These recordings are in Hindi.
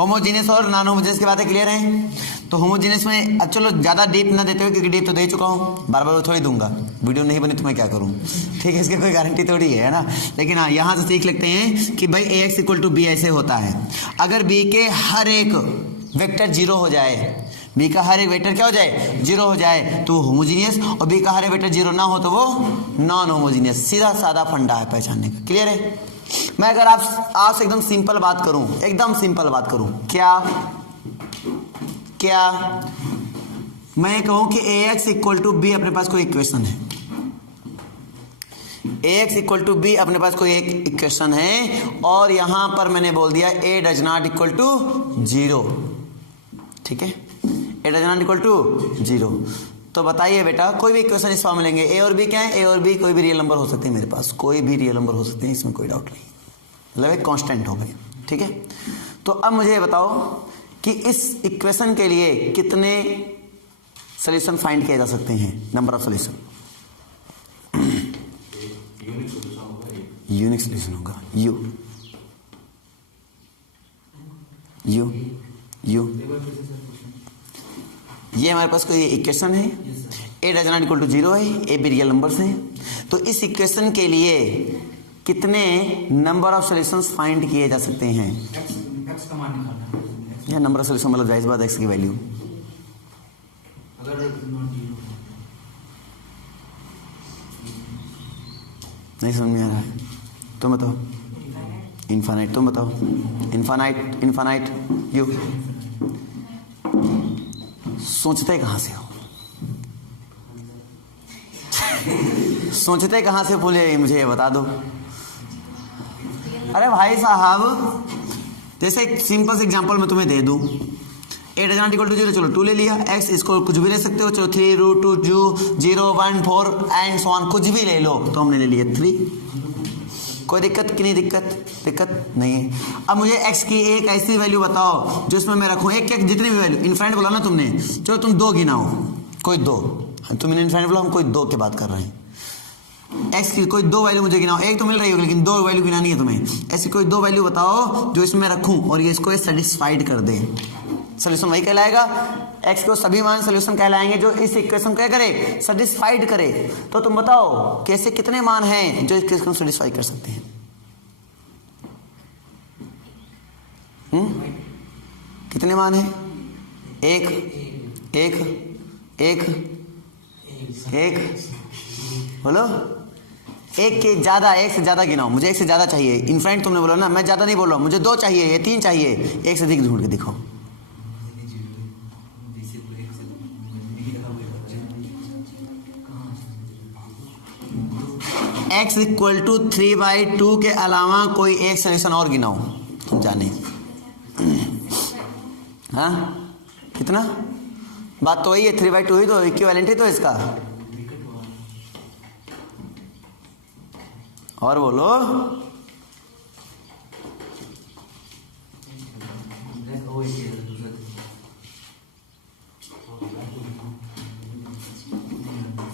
होमोजीनियस और नॉन होमोजीनियस की बातें क्लियर हैं। तो होमोजीनियस में अब चलो ज़्यादा डीप ना देते हुए, क्योंकि डीप तो दे चुका हूँ, बार बार थोड़ी दूंगा, वीडियो नहीं बनी तो मैं क्या करूँ, ठीक है, इसकी कोई गारंटी थोड़ी है ना। लेकिन हाँ, यहाँ से सीख लेते हैं कि भाई ax इक्वल टू बी ऐसे होता है। अगर b के हर एक वेक्टर जीरो हो जाए, b का हर एक वेक्टर क्या हो जाए, जीरो हो जाए, तो वो होमोजीनियस, और b का हर एक वेक्टर जीरो ना हो तो वो नॉन होमोजीनियस। सीधा साधा फंडा है पहचानने का, क्लियर है। मैं अगर आपसे एकदम सिंपल बात करूं, एकदम सिंपल बात करूं, क्या मैं कहूं कि ax इक्वल टू बी अपने पास कोई इक्वेशन है, ax इक्वल टू बी अपने पास कोई एक इक्वेशन है, और यहां पर मैंने बोल दिया a does not equal to zero, ठीक है, a does not equal to zero. तो बताइए बेटा, कोई भी इक्वेशन इस फॉर्म में लेंगे, a और b क्या है, a और b कोई भी रियल नंबर हो सकते हैं, मेरे पास कोई भी रियल नंबर हो सकते हैं, इसमें कोई डाउट नहीं, मतलब एक कांस्टेंट हो गए, ठीक है। तो अब मुझे ये बताओ कि इस इक्वेशन के लिए कितने सॉल्यूशन फाइंड किए जा सकते हैं, number of solution. Unique solution होगा, यू ये हमारे पास कोई इक्वेशन है, a does not equal to zero है, a भी रियल नंबर्स हैं। तो इस इक्वेशन के लिए कितने नंबर ऑफ सॉल्यूशंस फाइंड किए जा सकते हैं, x का मान निकालना है। या नंबर ऑफ सॉल्यूशन मतलब जाहिर बात x की वैल्यू, अगर नॉट जीरो नहीं समझ में आ रहा है, तुम बताओ। इनफाइनाइट, तुम बताओ। Infinite you. सोचते कहां से हो, सोचते कहां से बोले, मुझे ये बता दो। अरे भाई साहब, जैसे एक सिंपल से एग्जांपल मैं तुम्हें दे दूं, a does not equal to zero, चलो 2 ले लिया, x इसको कुछ भी ले सकते हो, चलो 3 रूट 2 0 1 4 एंड सो ऑन, कुछ भी ले लो, तो हमने ले लिया 3। कोई दिक्कत कि नहीं, दिक्कत नहीं है। अब मुझे x की एक ऐसी वैल्यू बताओ जो इसमें मैं रखूं, एक जितनी भी वैल्यू, इनफाइनाइट बोला ना तुमने, चलो तुम 2 गिनाओ, कोई 2, तुमने इनफाइनाइट बोला, हम कोई 2 की बात कर रहे हैं। x की कोई 2 वैल्यू मुझे गिनाओ, एक तो मिल रही होगी लेकिन 2 वैल्यू गिनानी है तुम्हें। ऐसी कोई 2 वैल्यू बताओ जो इसमें रखूं और ये इसको सेटिस्फाइड कर दे, सोल्यूशन वही कहलाएगा। x को सभी मान सोल्यूशन कहलाएंगे जो इस इक्वेशन को क्या करे, सेटिस्फाइड करे। तो तुम बताओ कैसे कितने मान हैं जो इस इक्वेशन को सेटिस्फाई कर सकते हैं। कितने मान हैं, एक बोलो, एक के ज्यादा, एक से ज्यादा गिनाओ, मुझे एक से ज्यादा चाहिए। इनफाइनाइट तुमने बोला ना, मैं ज्यादा नहीं बोल रहा हूं, मुझे 2 चाहिए, ये 3 चाहिए, एक से अधिक ढूंढ के दिखाओ। x इक्वल टू 3/2 के अलावा कोई एक सोल्यूशन और गिनाओ, तुम जाने। हाँ कितना, बात तो वही है, 3/2 ही तो इक्विवेलेंट ही तो इसका, और बोलो।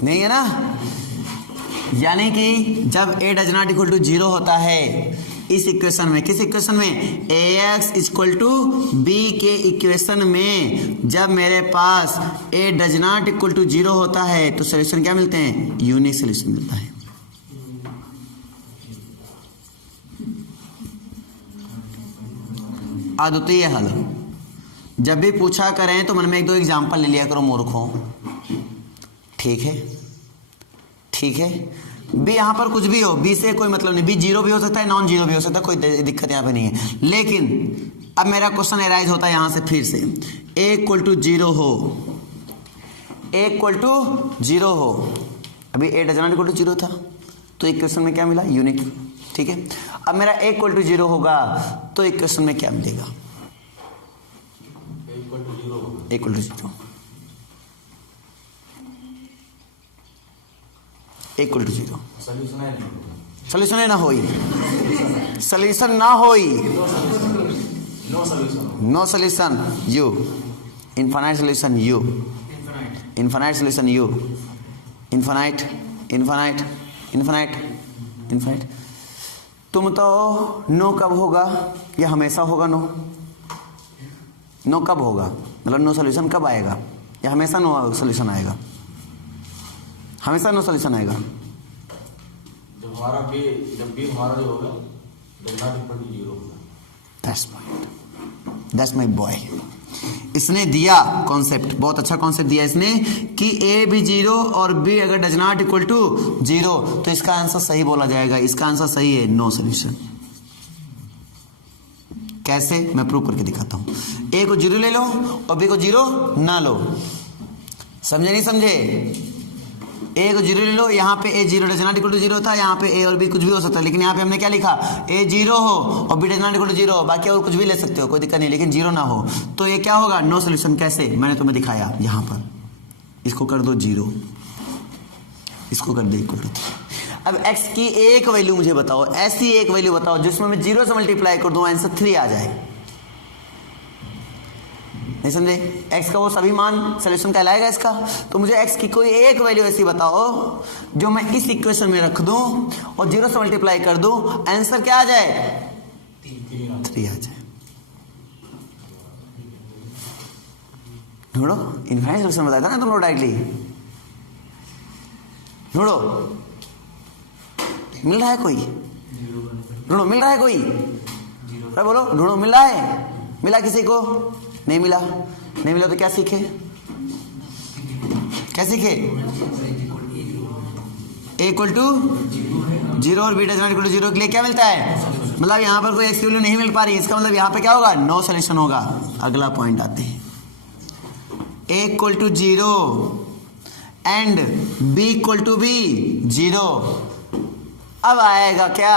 नहीं है ना, यानी कि जब a does not equal to zero होता है इस इक्वेशन में, किस इक्वेशन में, ax इक्वल टू b के इक्वेशन में, जब मेरे पास a does not equal to zero होता है तो सोल्यूशन क्या मिलते हैं, यूनिक सोल्यूशन मिलता है। अद्वितीय हल। जब भी पूछा करें तो मन में 1-2 एग्जाम्पल ले लिया करो मूर्खों, ठीक है। बी यहाँ पर कुछ भी हो, बी से कोई मतलब नहीं, बी जीरो भी हो सकता है, नॉन जीरो भी हो सकता है, कोई दिक्कत यहाँ पे नहीं है। लेकिन अब मेरा क्वेश्चन एराइज होता है यहाँ से फिर से, a इक्वल टू जीरो हो, अभी a does not equal to zero था तो इक्वेशन में क्या मिला, यूनिक, ठीक है। अब मेरा a इक्वल टू जीरो होगा तो इक्वेशन में क्या मिलेगा, a equal to zero, equal to zero, solution ना होई, सोल्यूशन ना होई, नो सोल्यूशन यू, इनफाइनाइट सोल्यूशन यू, इनफाइनाइट सोल्यूशन यू, इनफाइनाइट। तुम तो नो कब होगा, या हमेशा होगा नो, नो कब होगा, मतलब नो सोल्यूशन कब आएगा, या हमेशा नो सोल्यूशन आएगा, हमेशा नो सोल्यूशन आएगा। जब भी हमारा जो होगा जीरो होगा। That's my boy. इसने दिया कॉन्सेप्ट, बहुत अच्छा कॉन्सेप्ट दिया इसने कि ए भी जीरो और बी अगर does not equal to zero तो इसका आंसर सही बोला जाएगा। इसका आंसर सही है नो सोल्यूशन। कैसे, मैं प्रूव करके दिखाता हूं। ए को जीरो ले लो और बी को जीरो ना लो, समझे नहीं समझे? ए को जीरो ले लो, यहाँ पे A zero does not equal to zero था, यहाँ पे ए और बी कुछ भी हो सकता है, लेकिन यहाँ पे हमने क्या लिखा, ए जीरो हो और B does not equal to zero, बाकी और कुछ भी ले सकते हो, कोई दिक्कत नहीं, लेकिन जीरो ना हो। तो ये क्या होगा, नो सोल्यूशन। कैसे, मैंने तुम्हें दिखाया, यहाँ पर इसको कर दो जीरो, इसको कर दो इक्वल टू। अब x की एक वैल्यू मुझे बताओ, ऐसी एक वैल्यू बताओ जिसमें मैं जीरो से मल्टीप्लाई कर दूं, आंसर 3 आ जाए। नहीं समझे? x का वो सभी मान सोल्यूशन कहलाएगा इसका। तो मुझे x की कोई एक वैल्यू ऐसी बताओ जो मैं इस इक्वेशन में रख दूं और जीरो से मल्टीप्लाई कर दूं, आंसर क्या आ जाए, 3 आ जाए। ढूंढो, इनफाइनाइट सोल्यूशन बताया था ना तुम लोग डायरेक्टली। ढूंढो, मिल रहा है कोई? ढूंढो, मिल रहा है कोई? अरे बोलो, ढूंढो, मिल रहा है? मिला किसी को? नहीं मिला? नहीं मिला तो क्या सीखे, क्या सीखे? ए इक्वल टू जीरो और B does not equal to zero के लिए क्या मिलता है, मतलब यहाँ पर कोई एक्स की वैल्यू नहीं मिल पा रही, इसका मतलब यहाँ पे क्या होगा, नो सोल्यूशन होगा। अगला पॉइंट आते हैं, A equal to zero and B equal to B zero. अब आएगा क्या,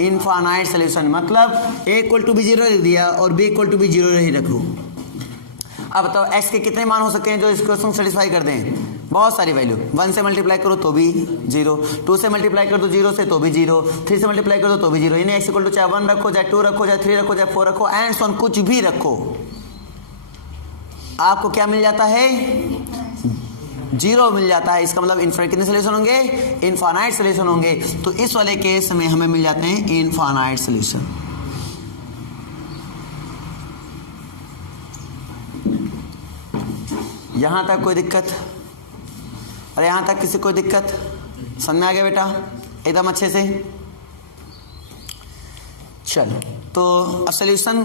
इनफाइनाइट सोल्यूशन। मतलब A equal to B zero रख दिया और B equal to B zero ही रखो। अब बताओ x के कितने मान हो सकते हैं जो इस क्वेश्चन सेटिस्फाई कर दें, बहुत सारी वैल्यू। 1 से मल्टीप्लाई करो तो भी जीरो, 2 से मल्टीप्लाई कर दो जीरो से तो भी जीरो, 3 से मल्टीप्लाई कर दो तो भी जीरो। यानी x इक्वल टू चाहे 1 रखो, चाहे 2 रखो, चाहे 3 रखो, चाहे 4 रखो, एंड सो ऑन, कुछ भी रखो, आपको क्या मिल जाता है, जीरो मिल जाता है। इसका मतलब इनफाइनाइट कितने सोल्यूशन होंगे, इनफाइनाइट सोल्यूशन होंगे। तो इस वाले केस में हमें मिल जाते हैं इनफाइनाइट सोल्यूशन। यहां तक कोई दिक्कत, और यहां तक किसी कोई दिक्कत, समझ में आ गया बेटा एकदम अच्छे से? चलो, तो अब सोल्यूशन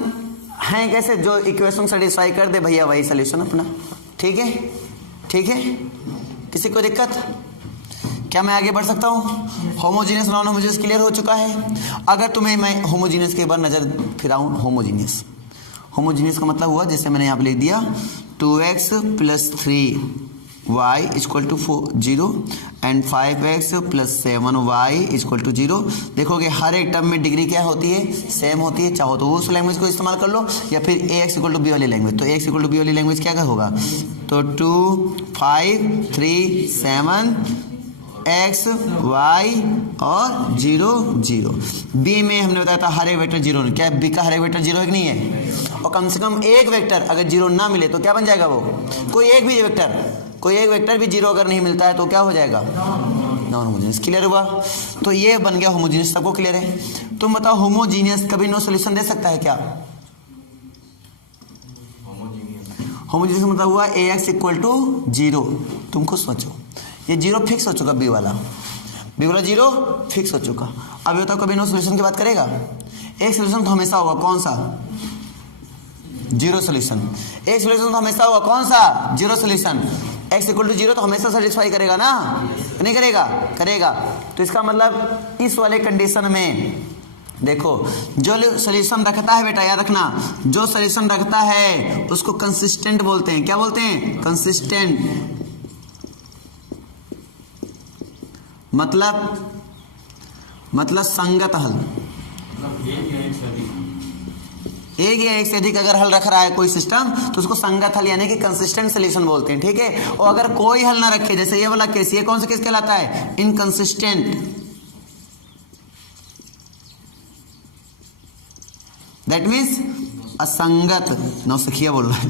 है कैसे, जो इक्वेशन सेटिस्फाई कर दे भैया वही सोल्यूशन अपना। ठीक है, ठीक है, किसी को दिक्कत? क्या मैं आगे बढ़ सकता हूँ? होमोजीनियस नॉन होमोजीनियस क्लियर हो चुका है। अगर तुम्हें मैं होमोजीनियस के बार नजर फिराऊं, होमोजीनियस, होमोजीनियस का मतलब हुआ जैसे मैंने यहाँ पे लिख दिया 2x + 3y = 0 and 5x + 7y = 0। देखोगे हर एक टर्म में डिग्री क्या होती है, सेम होती है। चाहो तो उस लैंग्वेज को इस्तेमाल कर लो या फिर ax = b वाली लैंग्वेज। तो ax = b वाली लैंग्वेज क्या होगा, तो 2 5 3 7 x y और 0 0। बी में हमने बताया था हर एक वेक्टर जीरो, क्या बी का हर एक वेक्टर जीरो है कि नहीं है? और कम से कम एक वेक्टर अगर जीरो ना मिले तो क्या बन जाएगा, वो कोई एक वेक्टर भी जीरो अगर नहीं मिलता है तो क्या हो जाएगा, नॉन होमोजीनियस। क्लियर हुआ? तो ये बन गया होमोजीनियस। सबको क्लियर है? तुम बताओ होमोजीनियस कभी नो सोल्यूशन दे सकता है क्या? होमोजीनियस मतलब हुआ ax = 0। तुम खुद सोचो, ये जीरो फिक्स हो चुका, बी वाला जीरो फिक्स हो चुका। अब ये बताओ कभी नो सोल्यूशन की बात करेगा? एक सोल्यूशन तो हमेशा होगा, कौन सा, जीरो सोल्यूशन। एक सोल्यूशन तो हमेशा होगा, कौन सा, जीरो सोल्यूशन। x = 0 तो हमेशा सेटिस्फाई करेगा ना, नहीं करेगा? करेगा। तो इसका मतलब इस वाले कंडीशन में देखो, जो सोल्यूशन रखता है बेटा, याद रखना, जो सोल्यूशन रखता है उसको कंसिस्टेंट बोलते हैं। क्या बोलते हैं, कंसिस्टेंट। मतलब संगत हल। एक या एक से अधिक अगर हल रख रहा है कोई सिस्टम तो उसको संगत हल यानी कि कंसिस्टेंट सोल्यूशन बोलते हैं। ठीक है, और अगर कोई हल ना रखे, जैसे ये वाला केस, ये कौन सा केस कहलाता है, इनकंसिस्टेंट। दैट मीन्स असंगत। नौसिखिया बोल रहा है।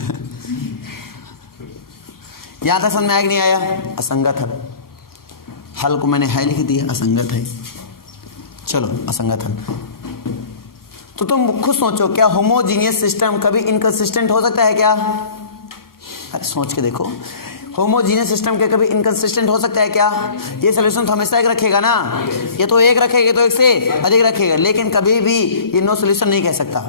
यहां तक समझ में आया कि नहीं आया? असंगत हल, हल को मैंने है लिख दिया, असंगत है। चलो, असंगत हल। तो तुम खुद सोचो, क्या होमोजीनियस सिस्टम कभी इनकंसिस्टेंट हो सकता है क्या? अरे सोच के देखो, होमोजीनियस सिस्टम के कभी इनकंसिस्टेंट हो सकता है क्या? ये सोल्यूशन तो हमेशा एक रखेगा ना, ये तो एक रखेगा, तो एक से अधिक रखेगा, लेकिन कभी भी ये नो सोल्यूशन नहीं कह सकता।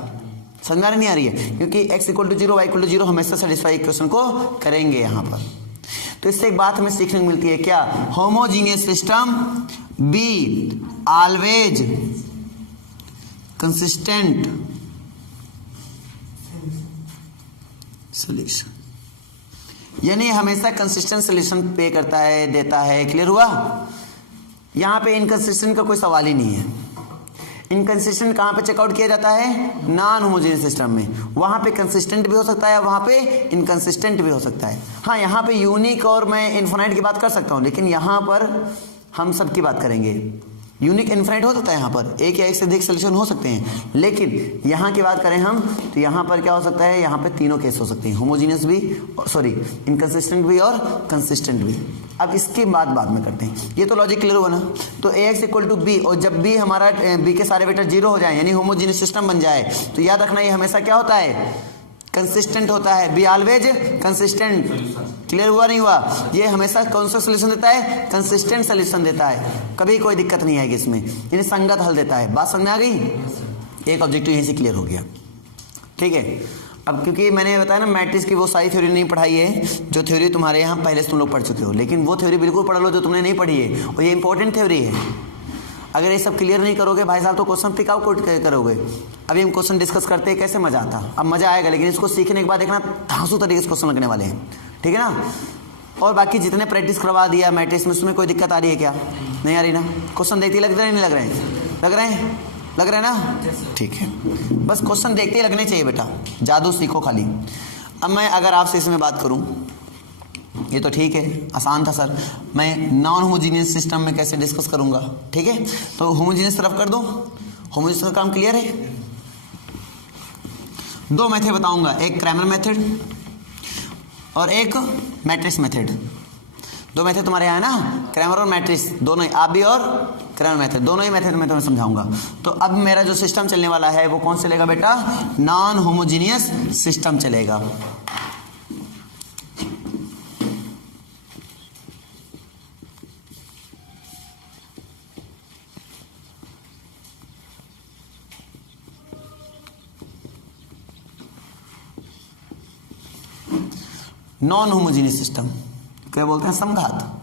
समझ में नहीं आ रही है? क्योंकि x = 0 y = 0 हमेशा सेटिस्फाई इक्वेशन को करेंगे यहाँ पर। तो इससे एक बात हमें सीखने को मिलती है क्या? Homogeneous system be always consistent solution, यानी हमेशा कंसिस्टेंट सोल्यूशन पे करता है, देता है। क्लियर हुआ? यहां पे इनकंसिस्टेंट का कोई सवाल ही नहीं है। इनकंसिस्टेंट कहां पे चेकआउट किया जाता है? नॉन होमोजेनियस सिस्टम में। वहां पे कंसिस्टेंट भी हो सकता है, वहां पे इनकंसिस्टेंट भी हो सकता है। हाँ, यहां पे यूनिक और मैं इनफाइनाइट की बात कर सकता हूं, लेकिन यहां पर हम सब की बात करेंगे। यूनिक इनफाइनाइट हो सकता है, यहाँ पर एक या एक से अधिक सोल्यूशन हो सकते हैं, लेकिन यहाँ की बात करें हम तो यहाँ पर क्या हो सकता है? यहाँ पे तीनों केस हो सकते हैं, होमोजीनियस भी, सॉरी इनकंसिस्टेंट भी और कंसिस्टेंट भी। अब इसके बाद में करते हैं। ये तो लॉजिक क्लियर हुआ ना? तो ax = b, और जब भी हमारा b के सारे वेक्टर 0 हो जाए यानी होमोजीनियस सिस्टम बन जाए, तो याद रखना ये हमेशा क्या होता है? कंसिस्टेंट होता है। Be always consistent. क्लियर हुआ नहीं हुआ? ये हमेशा कौन सा सोल्यूशन देता है? कंसिस्टेंट सोल्यूशन देता है, कभी कोई दिक्कत नहीं आएगी इसमें, यानी संगत हल देता है। बात समझ में आ गई? एक ऑब्जेक्टिव यहीं से क्लियर हो गया। ठीक है, अब क्योंकि मैंने बताया ना मैट्रिक्स की वो सारी थ्योरी नहीं पढ़ाई है जो थ्योरी तुम्हारे यहाँ पहले से तुम लोग पढ़ चुके हो, लेकिन वो थ्योरी बिल्कुल पढ़ लो जो तुमने नहीं पढ़ी है, और ये इंपॉर्टेंट थ्योरी है। अगर ये सब क्लियर नहीं करोगे भाई साहब तो क्वेश्चन पिक आउट करोगे। अभी हम क्वेश्चन डिस्कस करते हैं, कैसे मजा आता। अब मजा आएगा, लेकिन इसको सीखने के बाद देखना धांसू तरीके से क्वेश्चन लगने वाले हैं। ठीक है ना? और बाकी जितने प्रैक्टिस करवा दिया मैट्रिक्स में, उसमें कोई दिक्कत आ रही है क्या? नहीं आ रही ना? क्वेश्चन देखते ही लग रहे हैं, नहीं लग रहे हैं? लग रहे हैं, लग रहे हैं ना? ठीक है, बस क्वेश्चन देखते ही लगने चाहिए बेटा, जादू सीखो खाली। अब मैं अगर आपसे इसमें बात करूं, ये तो ठीक है, आसान था सर, मैं नॉन होमोजीनियस सिस्टम में कैसे डिस्कस करूंगा। ठीक है, तो होमोजीनियस तरफ कर दो। होमोजीनियस का काम क्लियर है? दो मेथड बताऊंगा, एक क्रैमर मेथड और एक मैट्रिक्स मेथड। दो मेथड तुम्हारे यहाँ है ना, क्रैमर और मैट्रिक्स, दोनों ही, आप भी और क्रैमर मेथड, दोनों ही मेथड मैं तुम्हें समझाऊंगा। तो अब मेरा जो सिस्टम चलने वाला है वो कौन चलेगा बेटा? नॉन होमोजीनियस सिस्टम चलेगा। नॉन होमोजीनियस सिस्टम क्या बोलते हैं? समघात,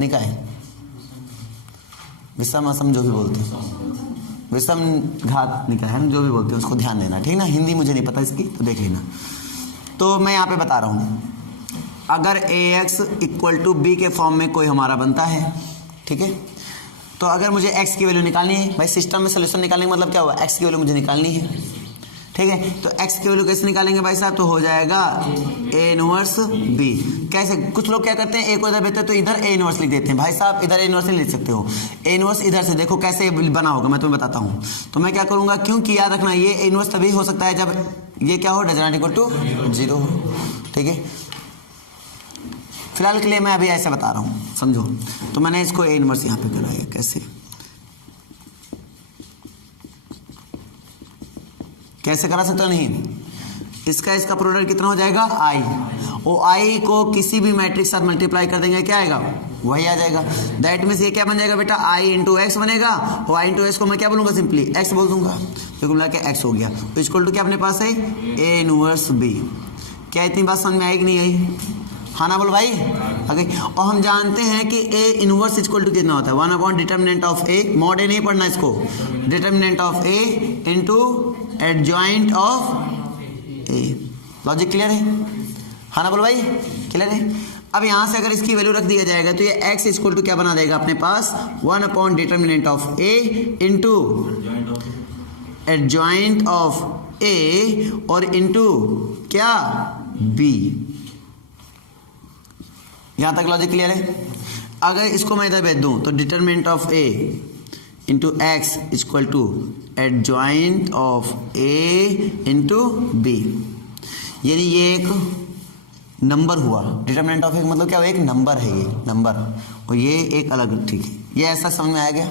निकाय, विषम असम जो भी बोलते हैं, विषम घात निकाय है, जो भी बोलते हैं उसको ध्यान देना। ठीक ना? हिंदी मुझे नहीं पता इसकी, तो देख लेना। तो मैं यहाँ पे बता रहा हूँ, अगर ax = b के फॉर्म में कोई हमारा बनता है, ठीक है, तो अगर मुझे x की वैल्यू निकालनी है, भाई सिस्टम में सोल्यूशन निकालने का मतलब क्या हुआ? x की वैल्यू मुझे निकालनी है। ठीक है, तो x की वैल्यू कैसे निकालेंगे भाई साहब? तो हो जाएगा a इनवर्स b। कैसे? कुछ लोग क्या करते हैं, a को इधर देते हैं तो इधर a इनवर्स लिख देते हैं। भाई साहब इधर a इनवर्स नहीं लिख सकते हो, a इनवर्स इधर से देखो कैसे बना होगा, मैं तुम्हें बताता हूँ। तो मैं क्या करूंगा, क्योंकि याद रखना ये a इनवर्स तभी हो सकता है जब ये क्या हो? डज नॉट इक्वल टू 0 हो। ठीक है, फिलहाल के लिए मैं अभी ऐसे बता रहा हूँ, समझो। तो मैंने इसको a इनवर्स यहाँ पे कराया, कैसे कैसे करा सकते हो? नहीं, इसका प्रोडक्ट कितना हो जाएगा? i। वो i को किसी भी मैट्रिक्स साथ मल्टीप्लाई कर देंगे, क्या आएगा? वही आ जाएगा। दैट मीन्स ये क्या बन जाएगा बेटा? i × x बनेगा, और i × x को मैं क्या बोलूंगा? सिंपली x बोल दूंगा, तो मिला के x हो गया। तो इक्वल टू क्या अपने पास है? a inverse b। क्या इतनी बात समझ में आएगी नहीं आई? हाँ ना बोल भाई? आगे। और हम जानते हैं कि a इनवर्स इक्वल टू कितना होता है? 1 determinant of a, mod a नहीं पढ़ना इसको, determinant of a into adjoint of A. Logic clear है? हाँ ना बोलो भाई? क्लियर है? अब यहां से अगर इसकी वैल्यू रख दिया जाएगा तो ये x इक्वल टू क्या बना देगा अपने पास? 1 determinant of a into adjoint of a और इंटू क्या? b। यहां तक लॉजिक क्लियर है? अगर इसको मैं इधर भेज दूं तो determinant of a into X equal to adjoint of a into b, यानी ये एक नंबर हुआ। डिटर्मिनेंट ऑफ एक मतलब क्या हुआ? एक नंबर है, ये नंबर, और ये एक अलग। ठीक है, ये ऐसा समझ में आ गया।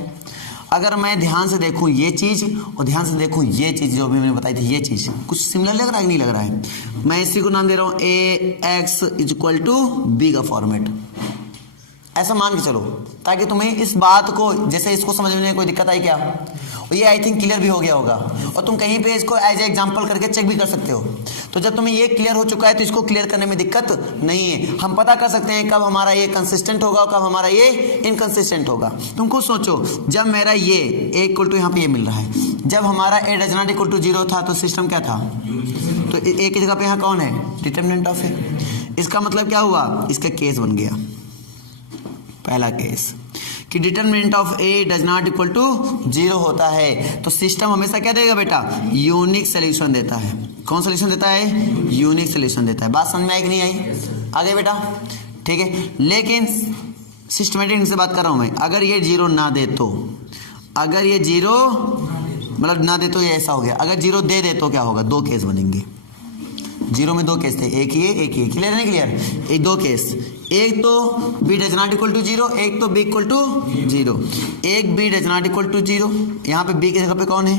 अगर मैं ध्यान से देखूं ये चीज और ध्यान से देखूं ये चीज जो भी मैंने बताई थी, ये चीज कुछ सिमिलर लग रहा है कि नहीं लग रहा है? मैं इसी को नाम दे रहा हूं AX = B का फॉर्मेट, ऐसा मान के चलो, ताकि तुम्हें इस बात को, जैसे इसको समझने में कोई दिक्कत आई क्या? और ये आई थिंक क्लियर भी हो गया होगा, और तुम कहीं पे इसको एज ए एग्जांपल करके चेक भी कर सकते हो। तो जब तुम्हें ये क्लियर हो चुका है तो इसको क्लियर करने में दिक्कत नहीं है। हम पता कर सकते हैं कब हमारा ये कंसिस्टेंट होगा और कब हमारा ये इनकंसिस्टेंट होगा। तुम खुद सोचो, जब मेरा ये A = यहाँ पे ये मिल रहा है, जब हमारा A ≠ 0 था तो सिस्टम क्या था? तो A की जगह पे यहाँ कौन है? Determinant of A। इसका मतलब क्या हुआ? इसका केस बन गया, पहला केस कि डिटरमिनेंट ऑफ A ≠ 0 होता है, तो सिस्टम हमेशा क्या देगा बेटा? यूनिक सोल्यूशन देता है। कौन सोल्यूशन देता है? यूनिक सोल्यूशन देता है। बात समझ में आई कि नहीं आई? आगे बेटा, ठीक है। लेकिन सिस्टमेटिक से बात कर रहा हूं मैं, अगर ये 0 ना दे तो, अगर ये 0 मतलब ना दे तो ये ऐसा हो गया, अगर 0 दे दे तो क्या होगा? 2 केस बनेंगे। 0 में 2 केस थे, एक ये एक ये, क्लियर नहीं क्लियर? एक 2 केस, एक तो B ≠ 0, एक तो B = 0। एक B ≠ 0, यहाँ पे B की जगह पे कौन है?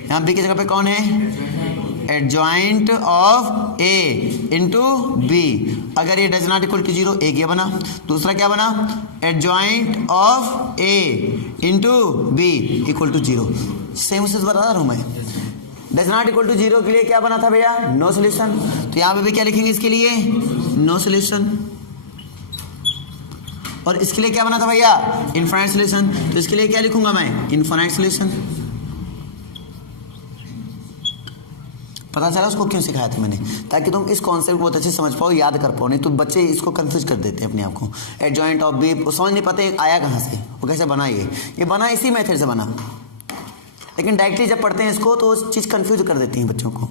यहाँ B की जगह पे कौन है? Adjoint of A × B। अगर ये ≠ 0, एक ये बना, दूसरा क्या बना? Adjoint of A × B = 0। Same उसे बता रहा हूँ मैं। ≠ 0 के लिए क्या बना था भैया? No solution. तो यहाँ पे भी क्या लिखेंगे इसके लिए? No solution. और इसके लिए क्या बना था भैया? Infinite solution. तो इसके लिए क्या लिखूंगा मैं? Infinite solution. पता चला उसको क्यों सिखाया था मैंने? ताकि तुम इस कॉन्सेप्ट को बहुत अच्छे से समझ पाओ, याद कर पाओ। नहीं तो बच्चे इसको कंफ्यूज कर देते हैं अपने आप को। एडजॉइंट ऑफ B समझ नहीं पाते आया कहाँ से, वो कैसे बना। ये बना इसी मेथड से बना, लेकिन डायरेक्टली जब पढ़ते हैं इसको तो वो चीज़ कंफ्यूज कर देती है बच्चों को।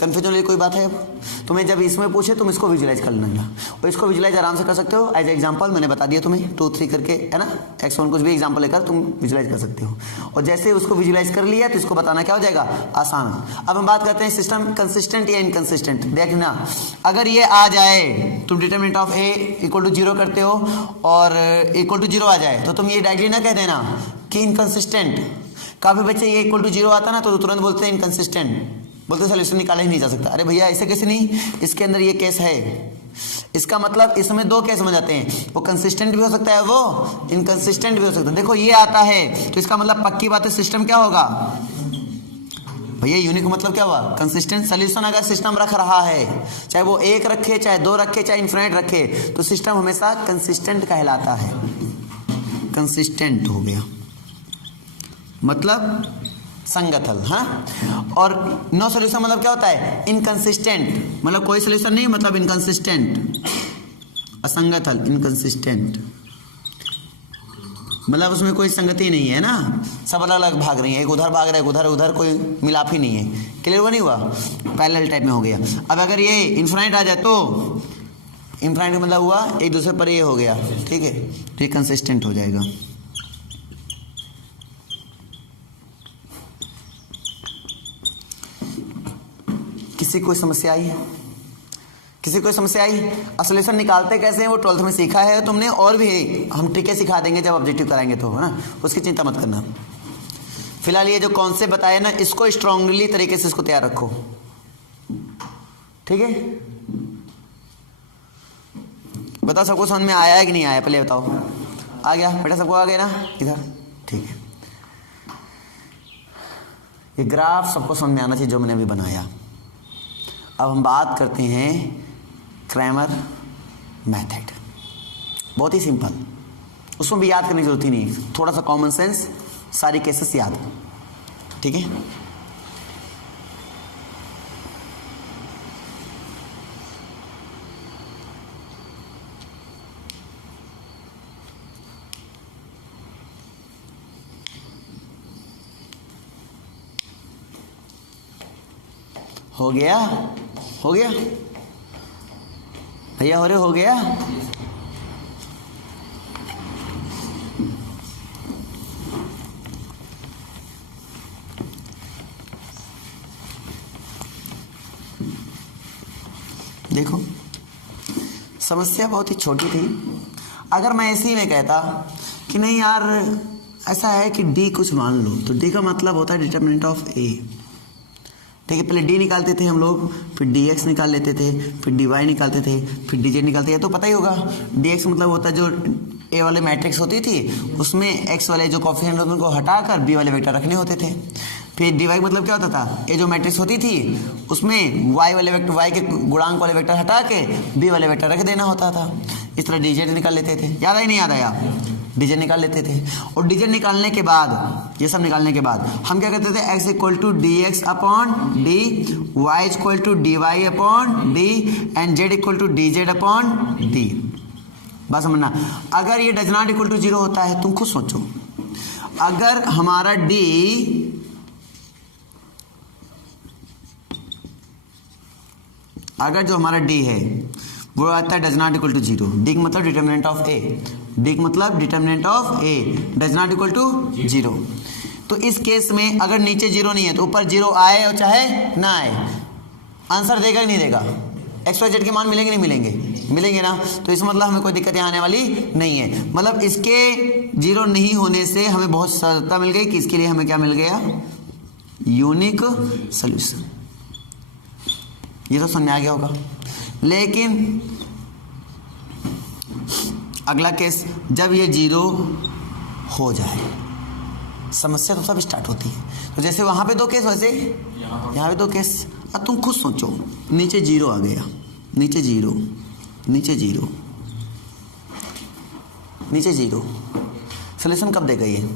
कंफ्यूजन वाली कोई बात है? अब तुम्हें जब इसमें पूछे तुम इसको विजुलाइज कर लेना, और इसको विजुलाइज आराम से कर सकते हो एज एग्जांपल। मैंने बता दिया तुम्हें 2 3 करके, है ना? X1 कुछ भी एग्जांपल लेकर तुम विजुलाइज कर सकते हो। और जैसे उसको विजुलाइज कर लिया तो इसको बताना क्या हो जाएगा? आसान। अब हम बात करते हैं सिस्टम कंसिस्टेंट या इनकंसिस्टेंट। देखना, अगर ये आ जाए, तुम डिटरमिनेंट ऑफ A = 0 करते हो और = 0 आ जाए, तो तुम ये डायरेक्टली ना कह देना कि इनकंसिस्टेंट। काफी बच्चे ये = 0 आता ना तो तुरंत बोलते हैं इनकंसिस्टेंट, बोलते सोल्यूशन निकाला ही नहीं जा सकता। अरे भैया ऐसे कैसे नहीं, इसके अंदर ये केस है। इसका मतलब इसमें 2 केस हो जाते हैं, वो कंसिस्टेंट भी हो सकता है, वो इनकंसिस्टेंट भी हो सकता है। देखो ये आता है तो इसका मतलब पक्की बात है सिस्टम क्या होगा भैया? यूनिक मतलब क्या हुआ? Consistent solution. अगर सिस्टम रख रहा है, चाहे वो 1 रखे, चाहे 2 रखे, चाहे इनफिनिट रखे, तो सिस्टम हमेशा कंसिस्टेंट कहलाता है। कंसिस्टेंट हो गया मतलब संगत हल। हाँ, और नो सोल्यूशन मतलब क्या होता है? इनकंसिस्टेंट, मतलब कोई सोल्यूशन नहीं, मतलब इनकंसिस्टेंट, असंगत हल, इनकंसिस्टेंट मतलब उसमें कोई संगति नहीं है ना, सब अलग अलग भाग रही है, एक उधर भाग रहा है, उधर उधर, कोई मिलाप ही नहीं है। क्लियर हुआ नहीं हुआ? पैरेलल टाइप में हो गया। अब अगर ये इनफिनिट आ जाए तो इनफिनिट मतलब हुआ एक दूसरे पर ये हो गया, ठीक है, तो ये कंसिस्टेंट हो जाएगा। किसी कोई समस्या आई है? किसी कोई समस्या आई? सोल्यूशन निकालते कैसे हैं वो 12th में सीखा है तुमने, और भी हम ट्रिकें सिखा देंगे जब ऑब्जेक्टिव कराएंगे तो, है ना? उसकी चिंता मत करना। फिलहाल ये जो कॉन्सेप्ट बताया ना, इसको स्ट्रांगली तरीके से इसको तैयार रखो, ठीक है? बताओ सबको समझ में आया है कि नहीं आया? पहले बताओ। आ गया बेटा? सबको आ गया ना? इधर ठीक है। ये ग्राफ सबको समझ में आना चाहिए जो मैंने अभी बनाया। अब हम बात करते हैं क्रैमर मेथड। बहुत ही सिंपल, उसमें भी याद करने की जरूरत ही नहीं, थोड़ा सा कॉमन सेंस, सारी केसेस याद, ठीक है? हो गया? हो गया भैया? हो गया? देखो समस्या बहुत ही छोटी थी। अगर मैं इसी में कहता कि कि नहीं यार ऐसा है कि डी कुछ मान लो, तो डी का मतलब होता है डिटर्मिनेंट ऑफ ए। ठीक है, पहले डी निकालते थे हम लोग, फिर डी एक्स निकाल लेते थे, फिर डी वाई निकालते थे, फिर डी जेड निकालते थे। तो पता ही होगा डी एक्स मतलब होता है जो ए वाले मैट्रिक्स होती थी उसमें एक्स वाले जो कोफिशिएंट होते उनको हटाकर बी वाले वेक्टर रखने होते थे। फिर डी वाई मतलब क्या होता था, ए जो मैट्रिक्स होती थी उसमें वाई वाले वेक्टर, वाई के गुणांक वाले वेक्टर हटा के बी वाले वेक्टर रख देना होता था। इस तरह डी जेड निकाल लेते थे। याद आई नहीं याद आया? डीजेड निकाल लेते थे। और डीजेड निकालने के बाद, ये सब निकालने के बाद हम क्या करते थे, x equal to D X upon D, Y equal to D Y upon D and Z equal to D Z upon D. बस समझना, अगर ये does not equal to zero होता है, तुम खुद सोचो, अगर हमारा d अगर जो हमारा d है वो आता है does not equal to zero, D का मतलब डिटर्मिनेंट ऑफ ए, डी का मतलब determinant of A does not equal to zero. तो इस केस में अगर नीचे जीरो नहीं है तो ऊपर जीरो आए और चाहे ना आए, आंसर देगा ही नहीं देगा। एक्स वाई जेड के मान मिलेंगे नहीं मिलेंगे? मिलेंगे ना। तो इस मतलब हमें कोई दिक्कत यहाँ आने वाली नहीं है। मतलब इसके जीरो नहीं होने से हमें बहुत सरलता मिल गई कि इसके लिए हमें क्या मिल गया, यूनिक सोल्यूशन। ये तो समझ में आ गया होगा। लेकिन अगला केस, जब ये जीरो हो जाए समस्या तो सब स्टार्ट होती है। तो जैसे वहां पे दो केस, वैसे यहाँ पे दो केस। अब तुम खुद सोचो, नीचे जीरो आ गया, नीचे जीरो, नीचे जीरो, नीचे जीरो, सोल्यूशन कब देगा ये?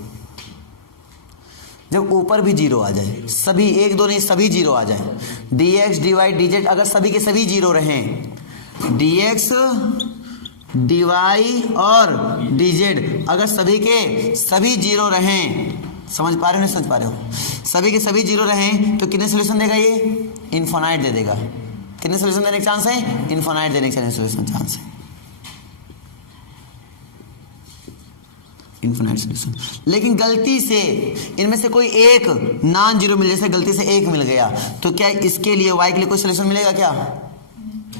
जब ऊपर भी जीरो आ जाए, सभी, एक दो नहीं सभी जीरो आ जाए। D X D Y D Z अगर सभी के सभी जीरो रहें, डी एक्स डी वाई और डी जेड अगर सभी के सभी जीरो रहें, समझ पा रहे हो नहीं समझ पा रहे हो, सभी के सभी जीरो रहें तो कितने सोल्यूशन देगा ये? इनफाइनाइट दे देगा। कितने सोल्यूशन देने के चांस है? इनफाइनाइट देने के सोल्यूशन चांस है, इनफाइनाइट सोल्यूशन। लेकिन गलती से इनमें से कोई एक नॉन जीरो मिल, जैसे गलती से एक मिल गया, तो क्या इसके लिए वाई के लिए कोई सोल्यूशन मिलेगा क्या?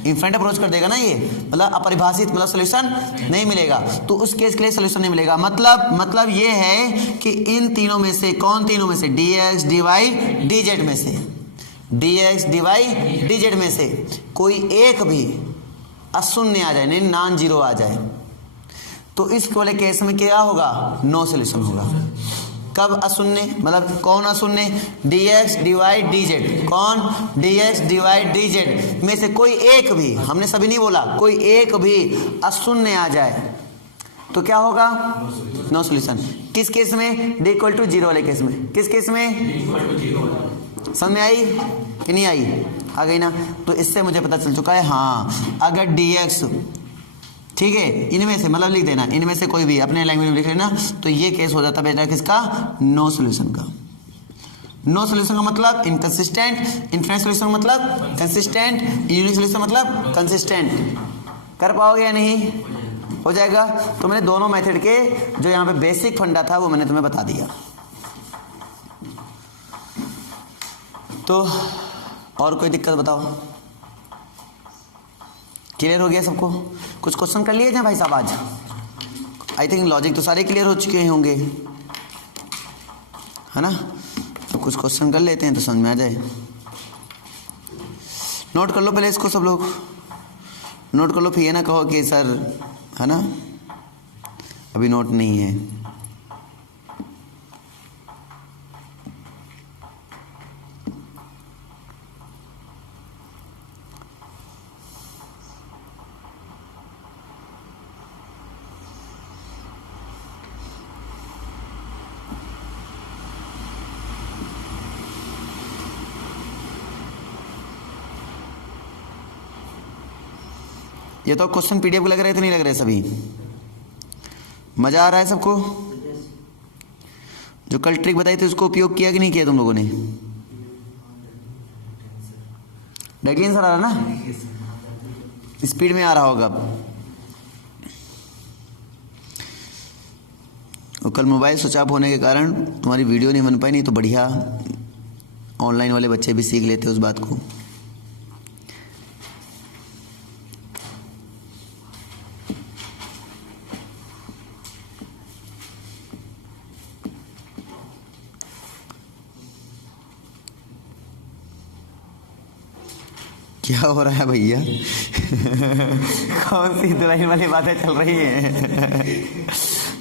इनफाइनाइट अप्रोच कर देगा ना ये, मतलब अपरिभाषित, मतलब सोल्यूशन नहीं मिलेगा। तो उस केस के लिए सोल्यूशन नहीं मिलेगा। मतलब ये है कि इन तीनों में से, कौन तीनों में से? D X D Y D Z में से, D X D Y D Z में से कोई एक भी अशून्य आ जाए, नहीं नॉन जीरो आ जाए, तो इस वाले केस में क्या होगा? नो सोल्यूशन होगा। कब अशून्य? मतलब कौन अशून्य? D X D Y D Z. कौन? D X D Y D Z में से कोई एक भी, हमने सभी नहीं बोला, कोई एक भी अशून्य आ जाए तो क्या होगा? No solution. किस केस में? डी इक्वल टू जीरो वाले केस में। किस केस में? समझ में आई कि नहीं आई? आ गई ना। तो इससे मुझे पता चल चुका है, हाँ, अगर डी एक्स, ठीक है, इनमें से, मतलब लिख देना, इनमें से कोई भी अपने लैंग्वेज में लिख लेना, तो ये केस हो जाता बेटा किसका? नो सोल्यूशन का। नो सोल्यूशन का मतलब इनकंसिस्टेंट, इनफाइनाइट सोल्यूशन का मतलब कंसिस्टेंट, यूनिक सोल्यूशन मतलब कंसिस्टेंट। कर पाओगे या नहीं? हो जाएगा। तो मैंने दोनों मेथड के जो यहाँ पे बेसिक फंडा था वो मैंने तुम्हें बता दिया। तो और कोई दिक्कत बताओ? क्लियर हो गया सबको? कुछ क्वेश्चन कर लिए जाए भाई साहब आज? आई थिंक लॉजिक तो सारे क्लियर हो चुके होंगे, है ना? तो कुछ क्वेश्चन कर लेते हैं तो समझ में आ जाए। नोट कर लो पहले इसको, सब लोग नोट कर लो, फिर ये ना कहो कि सर, है ना, अभी नोट नहीं है। ये तो क्वेश्चन पीडीएफ लग रहे थे, नहीं लग रहे सभी? मजा आ रहा है सबको? जो कल ट्रिक बताई थी उसको उपयोग किया कि नहीं किया तुम लोगों ने? डायरेक्टली आंसर आ रहा ना? स्पीड में आ रहा होगा। और कल मोबाइल स्विच ऑफ होने के कारण तुम्हारी वीडियो नहीं बन पाई, नहीं तो बढ़िया ऑनलाइन वाले बच्चे भी सीख लेते उस बात को। क्या हो रहा है भैया? कौन सी दुल्हन वाली बातें चल रही है?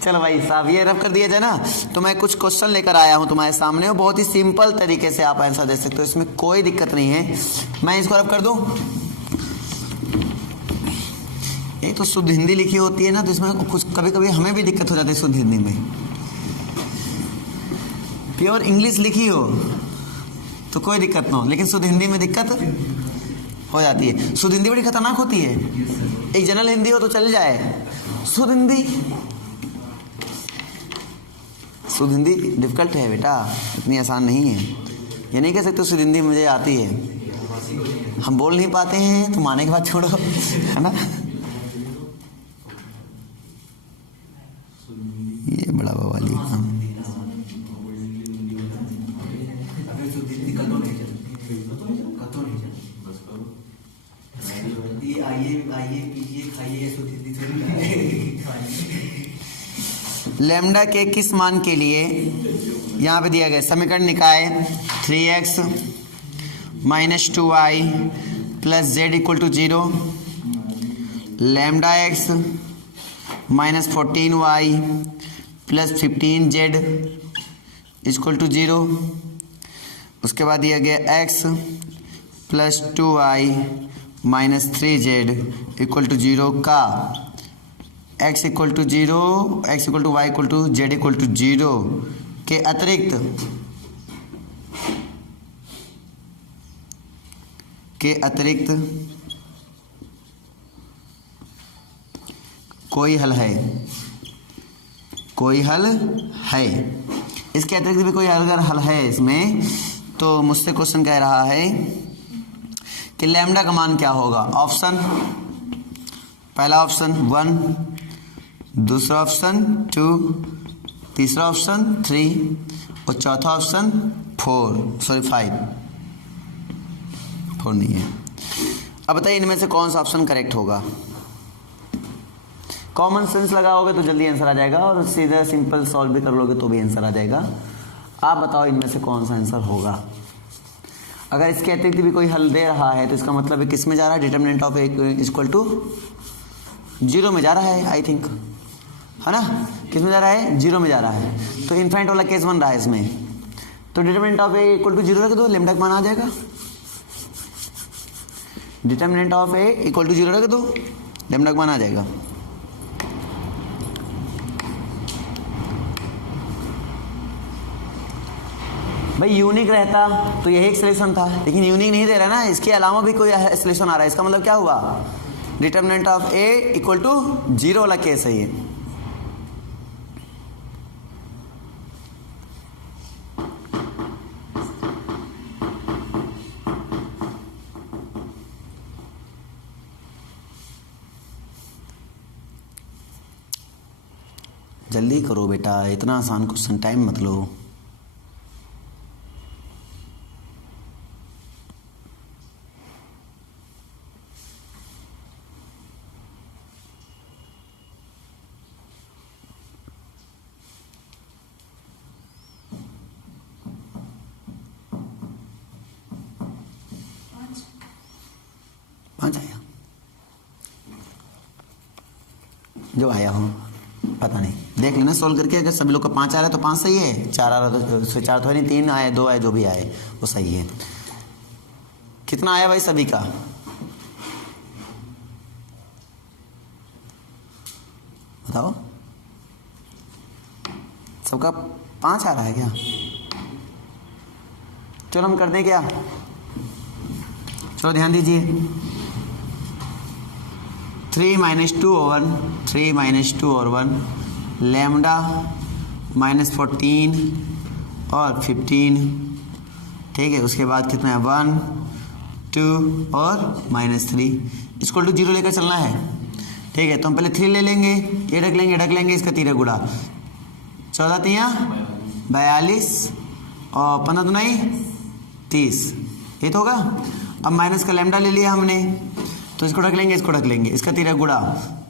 चलो भाई साहब, ये रब कर दिया जाए ना। तो मैं कुछ क्वेश्चन लेकर आया हूँ तुम्हारे सामने, और बहुत ही सिंपल तरीके से आप आंसर दे सकते हो, इसमें कोई दिक्कत नहीं है। मैं इसको रब कर दूँ। एक तो शुद्ध हिंदी लिखी होती है ना, तो इसमें कुछ कभी कभी हमें भी दिक्कत हो जाती है शुद्ध हिंदी में। प्योर इंग्लिश लिखी हो तो कोई दिक्कत ना हो, लेकिन शुद्ध हिंदी में दिक्कत हो जाती है। शुद्ध हिंदी बड़ी खतरनाक होती है। एक जनरल हिंदी हो तो चल जाए, शुद्ध हिंदी डिफिकल्ट है बेटा, इतनी आसान नहीं है। ये नहीं कह सकते शुद्ध हिंदी मुझे आती है, हम बोल नहीं पाते हैं तो माने के बाद छोड़ो, है ना। ये बड़ा बवाली काम। लैम्डा के किस मान के लिए यहाँ पे दिया गया समीकरण निकाय 3x minus 2y plus z equal to 0, lambda x minus 14y plus 15z equal to 0। उसके बाद दिया गया x plus 2y minus 3z equal to 0 का x equal to 0, x equal to y equal to z equal to 0 के अतिरिक्त कोई हल है, कोई हल है। इसके अतिरिक्त भी कोई अगर हल है इसमें, तो मुझसे क्वेश्चन कह रहा है कि लैम्डा का मान क्या होगा। ऑप्शन, पहला ऑप्शन 1, दूसरा ऑप्शन 2, तीसरा ऑप्शन 3 और चौथा ऑप्शन 5 नहीं है। अब बताइए इनमें से कौन सा ऑप्शन करेक्ट होगा। कॉमन सेंस लगाओगे तो जल्दी आंसर आ जाएगा, और सीधा सिंपल सॉल्व भी कर लोगे तो भी आंसर आ जाएगा। आप बताओ इनमें से कौन सा आंसर होगा। अगर इसके अतिरिक्त भी कोई हल दे रहा है तो इसका मतलब है किस में जा रहा है, डिटर्मिनेंट ऑफ इक्वल टू 0 में जा रहा है, आई थिंक, है ना। किस में जा रहा है, 0 में जा रहा है। तो इनफाइनाइट वाला केस बन रहा है इसमें, तो determinant of A equal to 0 रख दो, लैम्डा का मान आ जाएगा। Determinant of A equal to 0 रख दो, लैम्डा का मान आ जाएगा। भाई यूनिक रहता तो यही एक सॉल्यूशन था, लेकिन यूनिक नहीं दे रहा ना, इसके अलावा भी कोई सॉल्यूशन आ रहा है। इसका मतलब क्या हुआ, determinant of A equal to 0 वाला केस है ये। जल्दी करो बेटा, इतना आसान क्वेश्चन, टाइम मत लो। पाँच आया, जो आया हो पता नहीं, देख लेना सॉल्व करके। अगर सभी लोग का 5 आ रहा है तो 5 सही है, 4 आ रहा है तो 4 तो नहीं, 3 आए, 2 आए, जो भी आए वो सही है। कितना आया भाई सभी का, बताओ। सबका 5 आ रहा है क्या? चलो हम कर दें क्या, चलो ध्यान दीजिए। 3 माइनस 2 और 1, 3 माइनस 2 और 1, लैम्डा माइनस 14 और 15, ठीक है। उसके बाद कितना है, 1, 2 और -3 इसको टू 0 लेकर चलना है, ठीक है। तो हम पहले 3 ले लेंगे, ये रख लेंगे, इसका 3 गुणा 14 तियाँ 42 और 15 दुनाई 30, ये तो होगा। अब माइनस का लैम्डा ले लिया हमने, तो इसको ढक लेंगे, इसको ढक लेंगे, इसका 3 गुणा,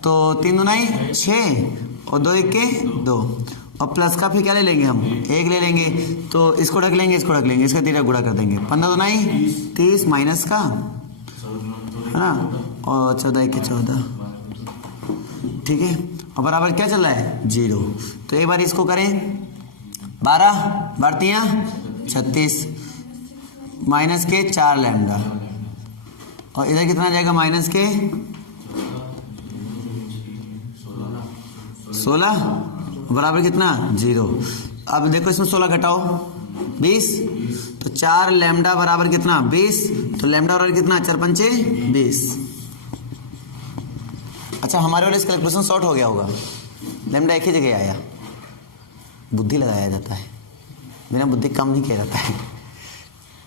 तो 3 दुनाई 6 और 2 1 के 2, और प्लस का फिर क्या ले लेंगे हम, 1 ले लेंगे, तो इसको ढक लेंगे, इसको ढक लेंगे, इसका 3 गुणा कर देंगे, 15 दुनाई 30 माइनस का है ना, और 14 के 14, ठीक है, और बराबर क्या चल रहा है 0। तो एक बार इसको करें, 12 बढ़तियाँ 36 माइनस के 4 लैम्डा, और इधर कितना आ जाएगा माइनस के 16 बराबर कितना 0। अब देखो इसमें 16 घटाओ 20, तो 4 लैम्डा बराबर कितना 20, तो लैम्डा बराबर कितना 4 पंचे 20। अच्छा हमारे वाले इसका कैलकुलेशन शॉर्ट हो गया होगा, लैम्डा एक ही जगह आया, बुद्धि लगाया जाता है, बिना बुद्धि काम नहीं किया जाता है।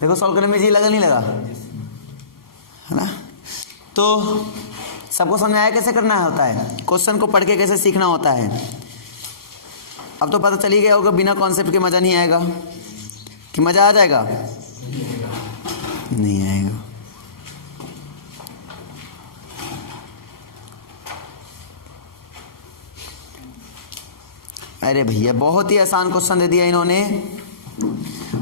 देखो सॉल्व करने में जी लगा नहीं लगा, है ना। तो सबको समझ आया कैसे करना होता है, क्वेश्चन को पढ़ के कैसे सीखना होता है। अब तो पता चल ही गया होगा, बिना कॉन्सेप्ट के मज़ा नहीं आएगा, कि मज़ा आ जाएगा नहीं आएगा। अरे भैया बहुत ही आसान क्वेश्चन दे दिया इन्होंने।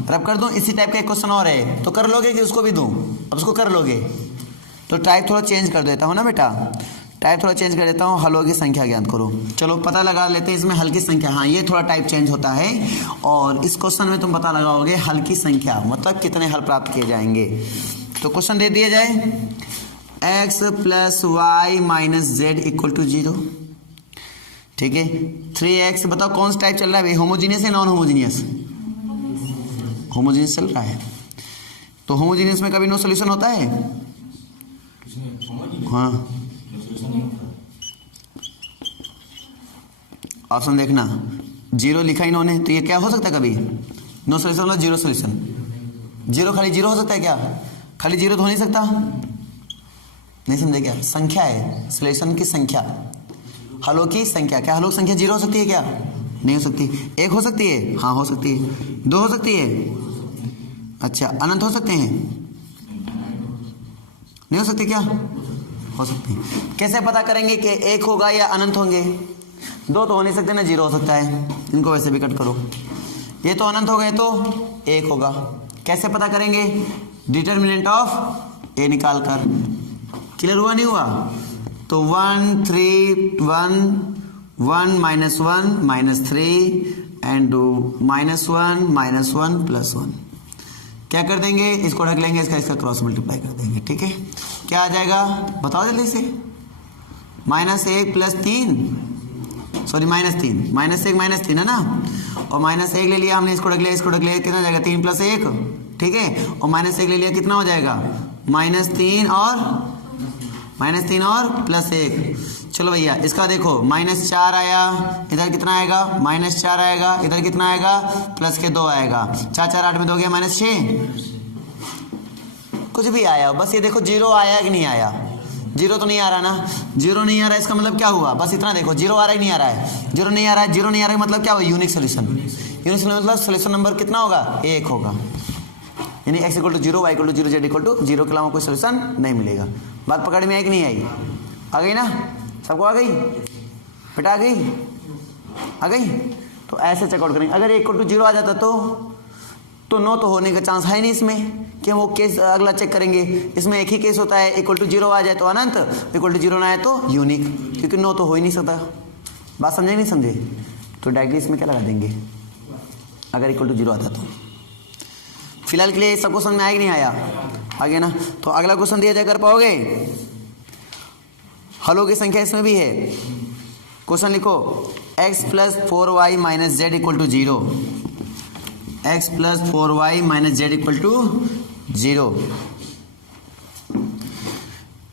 रब कर दूं इसी टाइप का एक क्वेश्चन और है, तो कर लोगे कि उसको भी दूं? अब उसको कर लोगे तो टाइप थोड़ा चेंज कर देता हूँ ना बेटा, टाइप थोड़ा चेंज कर देता हूँ, हलों की संख्या ज्ञात करो। चलो पता लगा लेते हैं इसमें हल की संख्या, हाँ ये थोड़ा टाइप चेंज होता है, और इस क्वेश्चन में तुम पता लगाओगे हल की संख्या मतलब कितने हल प्राप्त किए जाएंगे। तो क्वेश्चन दे दिया जाए x + y - z = 0, ठीक है। 3x बताओ कौन सा टाइप चल रहा है भाई, होमोजीनियस या नॉन होमोजीनियस? होमोजीनियस चल रहा है, तो होमोजीनियस में कभी नो सोल्यूशन होता है? हाँ ऑप्शन देखना, 0 लिखा इन्होंने, तो ये क्या हो सकता है कभी नो सोल्यूशन मतलब 0 सोल्यूशन? 0 खाली 0 हो सकता है क्या? खाली 0 तो हो नहीं सकता, नहीं समझे क्या? संख्या है, सोल्यूशन की संख्या, हलों की संख्या। क्या हलों की संख्या 0 हो सकती है क्या? नहीं हो सकती। 1 हो सकती है? हाँ हो सकती है। 2 हो सकती है? अच्छा अनंत हो सकते हैं? नहीं हो सकती क्या? हो सकती है। कैसे पता करेंगे कि 1 होगा या अनंत होंगे? 2 तो हो नहीं सकते ना, 0 हो सकता है, इनको वैसे भी कट करो। ये तो अनंत हो गए तो 1 होगा। कैसे पता करेंगे? डिटर्मिनेंट ऑफ ए निकाल कर। क्लियर हुआ नहीं हुआ? तो 1 3 1 1 -1 -3 एंड -1 -1 +1 क्या कर देंगे? इसको ढक लेंगे, इसका क्रॉस मल्टीप्लाई कर देंगे, ठीक है। क्या आ जाएगा बताओ जल्दी से? -1 + 3 सॉरी -3 -1 -3 है ना, और -1 ले लिया हमने, इसको ढक लिया, कितना हो जाएगा 3 + 1, ठीक है। और -1 ले लिया, कितना हो जाएगा -3 और +1। चलो भैया इसका देखो -4 आया, इधर कितना आएगा -4 आएगा, इधर कितना आएगा +2 आएगा, 4 4 8 में 2 गया -6। कुछ भी आया बस ये देखो 0 आया कि नहीं आया? 0 तो नहीं आ रहा ना, 0 नहीं आ रहा, इसका मतलब क्या हुआ? बस इतना देखो 0 आ रहा है नहीं आ रहा है? 0 नहीं आ रहा है, 0 नहीं आ रहा है मतलब क्या हुआ? Unique solution. यूनिक सोल्यूशन मतलब सोल्यूशन नंबर कितना होगा? 1 होगा, यानी x = 0 y = 0 z = 0 के अलावा कोई सोल्यूशन नहीं मिलेगा। बात पकड़ में आई कि नहीं आई? आ गई ना? सबको आ गई बेटा? आ गई। तो ऐसे चेकआउट करेंगे। अगर 1 = 0 आ जाता तो नो तो होने का चांस है नहीं इसमें, कि वो केस अगला चेक करेंगे। इसमें एक ही केस होता है, 1 = 0 आ जाए तो अनंत, 1 = 0 ना आए तो यूनिक, क्योंकि नो तो हो ही नहीं सकता। बात समझे नहीं समझे? तो डायरेक्टली इसमें क्या लगा देंगे अगर 1 = 0 आता तो। फिलहाल के लिए सब क्वेश्चन में आया कि नहीं आया? आ गया ना। तो अगला क्वेश्चन दिया जाए, कर पाओगे? हलों की संख्या इसमें भी है। क्वेश्चन लिखो x + 4y - z = 0, x + 4y - z = 0,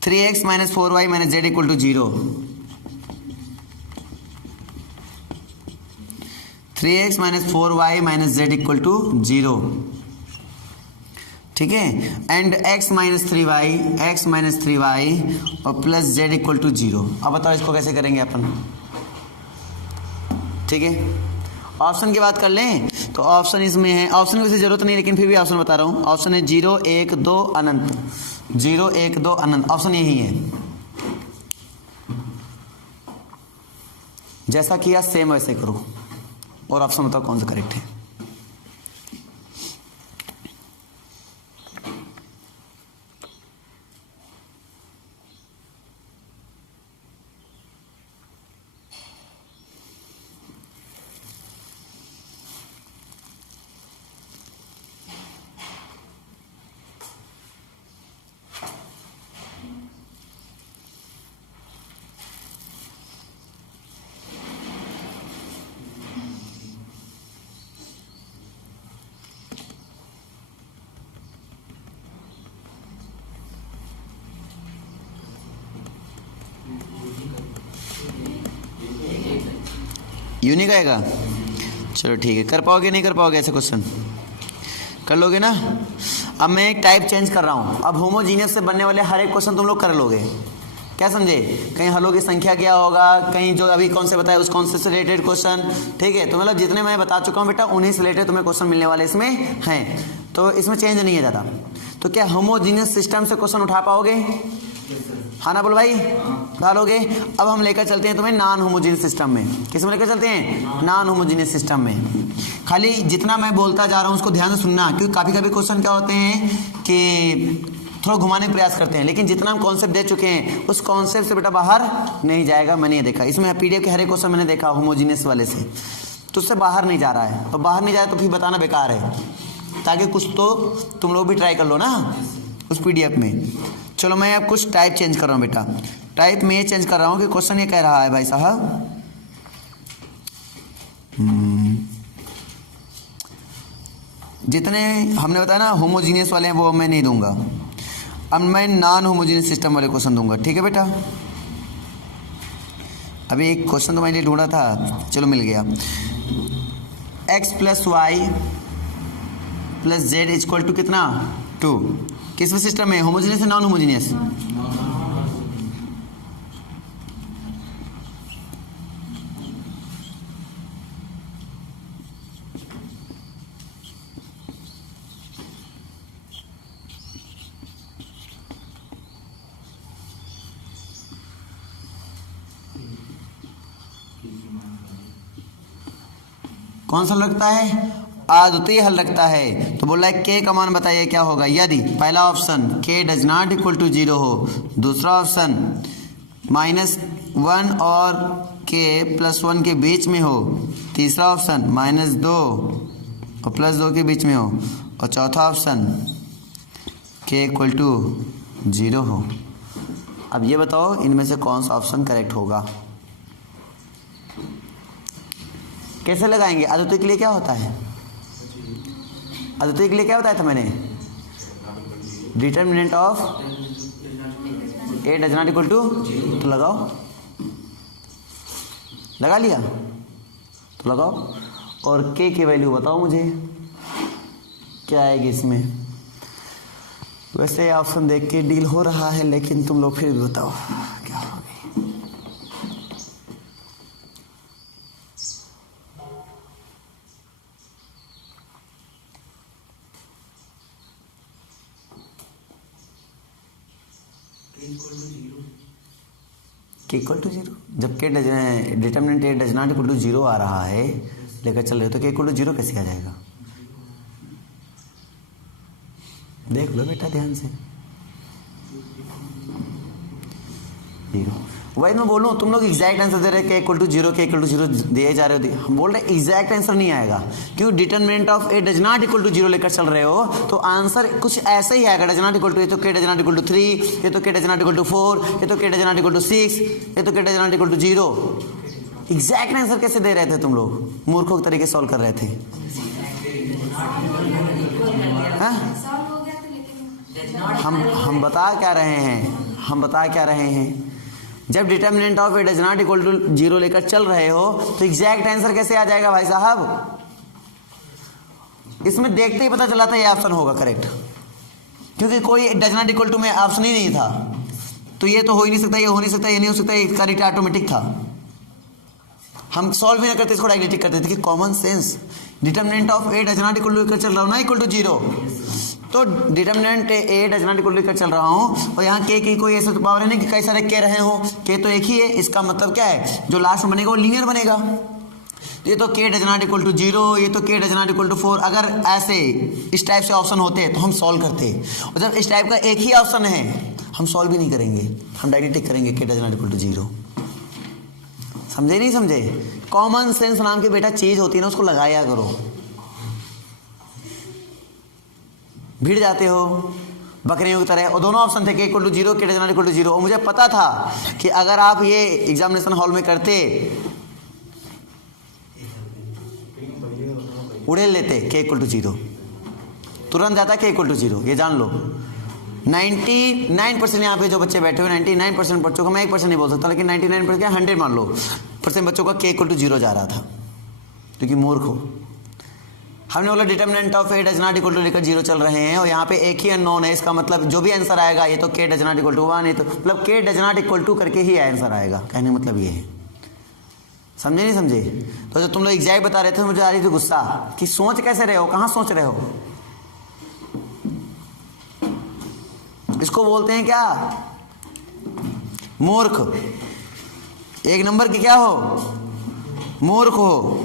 3x - 4y - z = 0, 3x - 4y - z = 0, ठीक है। एंड x - 3y और प्लस z = 0। अब बताओ इसको कैसे करेंगे अपन? ठीक है, ऑप्शन की बात कर लें तो ऑप्शन इसमें है, ऑप्शन की वैसे जरूरत नहीं, लेकिन फिर भी ऑप्शन बता रहा हूँ। ऑप्शन है 0 1 2 अनंत, 0 1 2 अनंत, ऑप्शन यही है। जैसा किया सेम वैसे करो, और ऑप्शन बताओ कौन सा करेक्ट है। यूं नहीं कहेगा? चलो ठीक है, कर पाओगे नहीं कर पाओगे ऐसे क्वेश्चन? कर लोगे ना? अब मैं एक टाइप चेंज कर रहा हूँ, अब होमोजीनियस से बनने वाले हर एक क्वेश्चन तुम लोग कर लोगे, क्या समझे? कहीं हलों की संख्या क्या होगा, कहीं जो अभी कौन से बताया उस कॉन्सेप्ट से रिलेटेड क्वेश्चन, ठीक है? तो मतलब जितने मैं बता चुका हूँ बेटा उन्हीं से रिलेटेड तुम्हें क्वेश्चन मिलने वाले इसमें हैं, तो इसमें चेंज नहीं है ज़्यादा। तो क्या होमोजीनियस सिस्टम से क्वेश्चन उठा पाओगे? हाँ ना बोल भाई, उठा लोगे? अब हम लेकर चलते हैं तुम्हें नॉन होमोजीनियस सिस्टम में। किस में लेकर चलते हैं? नॉन होमोजीनियस सिस्टम में। खाली जितना मैं बोलता जा रहा हूँ उसको ध्यान से सुनना, क्योंकि कभी कभी क्वेश्चन क्या होते हैं कि थोड़ा घुमाने का प्रयास करते हैं, लेकिन जितना हम कॉन्सेप्ट दे चुके हैं उस कॉन्सेप्ट से बेटा बाहर नहीं जाएगा। मैंने ये देखा, इसमें पीडीएफ के हर एक क्वेश्चन मैंने देखा होमोजीनियस वाले से, तो उससे बाहर नहीं जा रहा है, तो बाहर नहीं जा रहा तो फिर बताना बेकार है, ताकि कुछ तो तुम लोग भी ट्राई कर लो ना उस पीडीएफ में। चलो मैं अब कुछ टाइप चेंज कर रहा हूँ बेटा, टाइप में ये चेंज कर रहा हूँ कि क्वेश्चन ये कह रहा है भाई साहब, जितने हमने बताया ना होमोजीनियस वाले हैं वो मैं नहीं दूंगा, अब मैं नॉन होमोजीनियस सिस्टम वाले क्वेश्चन दूंगा, ठीक है बेटा? अभी एक क्वेश्चन तो मैंने ढूंढा था, चलो मिल गया। x plus Y plus Z equal to कितना? 2। किस सिस्टम में? होमोजीनियस है नॉन होमोजीनियस? कौन सा लगता है? आदती हल रखता है। तो बोल रहा है के का मान बताइए क्या होगा, यदि पहला ऑप्शन के डज नॉट इक्वल टू 0 हो, दूसरा ऑप्शन -1 और के +1 के बीच में हो, तीसरा ऑप्शन -2 और +2 के बीच में हो, और चौथा ऑप्शन के इक्वल टू 0 हो। अब ये बताओ इनमें से कौन सा ऑप्शन करेक्ट होगा? कैसे लगाएंगे? आदतों के लिए क्या होता है? आदतों के लिए क्या बताया था मैंने? Determinant of A does not equal to, तो लगाओ, लगा लिया तो लगाओ, और के की वैल्यू बताओ मुझे क्या आएगी इसमें। वैसे ऑप्शन देख के डील हो रहा है, लेकिन तुम लोग फिर भी बताओ क्या होगी। के इक्वल टू 0, जब के determinant A does not equal to 0 आ रहा है, लेकर चल रहे हो, तो के इक्वल टू 0 कैसे आ जाएगा? देख लो बेटा ध्यान से। 0 वही मैं बोलूँ, तुम लोग एग्जैक्ट आंसर दे रहे हैं, के इक्वल टू 0 के इक्वल टू 0 दिए जा रहे हो, हम बोल रहे एग्जैक्ट आंसर नहीं आएगा, क्योंकि determinant of A does not equal to 0 लेकर चल रहे हो, तो आंसर कुछ ऐसे ही आएगा। डज नॉट इक्वल टू, ये तो K does not equal to 3, ये तो K does not equal to 4, ये तो K does not equal to 6, ये तो K does not equal to 0। Exact answer कैसे दे रहे थे तुम लोग? मूर्खों के तरीके सॉल्व कर रहे थे। हम बता क्या रहे हैं, हम बता क्या रहे हैं, जब determinant of A does not equal to 0 लेकर चल रहे हो, तो एग्जैक्ट आंसर कैसे आ जाएगा भाई साहब? इसमें देखते ही पता चला था ये ऑप्शन होगा करेक्ट, क्योंकि कोई डज नॉट इक्वल टू में ऑप्शन ही नहीं था, तो ये तो हो ही नहीं सकता, ये हो नहीं सकता, ये नहीं हो सकता, ये करेक्ट ऑटोमेटिक था। हम सॉल्व भी ना करते, इसको डायरेक्टली करते थे कि common sense, determinant of A does not equal to लेकर चल रहा हूँ ना, इक्वल टू 0, तो determinant A does not equal to लेकर चल रहा हूँ, और यहाँ के की कोई ऐसा तो पावर है नहीं कि कई सारे के रहे हो, के तो एक ही है, इसका मतलब क्या है, जो लास्ट में बनेगा वो लीनियर बनेगा। ये तो K does not equal to 0, ये तो K does not equal to 4। अगर ऐसे इस टाइप से ऑप्शन होते तो हम सॉल्व करते, और जब इस टाइप का एक ही ऑप्शन है हम सॉल्व भी नहीं करेंगे, हम डायरेक्ट करेंगे के डज नॉट इक्वल टू 0। समझे नहीं समझे? कॉमन सेंस नाम की बेटा चीज होती है ना, उसको लगाया करो। भिड़ जाते हो बकरियों की तरह, और दोनों ऑप्शन थे के इक्वल टू 0, के डज नॉट इक्वल टू 0, और मुझे पता था कि अगर आप ये एग्जामिनेशन हॉल में करते उड़ेल लेते के इक्वल टू 0, तुरंत जाता के इक्वल टू 0, ये जान लो। 99% यहाँ पे जो बच्चे बैठे हुए 99% बच्चों का, मैं 1% नहीं बोल सकता, लेकिन 99% क्या 100 मान लो % बच्चों का k = 0 जा रहा था, क्योंकि मूर्ख हो। हमने बोला determinant of a does not equal to लेकर 0 चल रहे हैं, और यहाँ पे एक ही अननोन है, इसका मतलब जो भी आंसर आएगा ये तो k does not equal to 1, ये तो मतलब k does not equal to करके ही आंसर आएगा। कहने मतलब ये है, समझे नहीं समझे? तो जब तुम लोग एग्जैक्ट बता रहे थे मुझे आ रही थी गुस्सा कि सोच कैसे रहे हो, कहाँ सोच रहे हो। इसको बोलते हैं क्या? मूर्ख। एक नंबर की क्या हो? मूर्ख हो।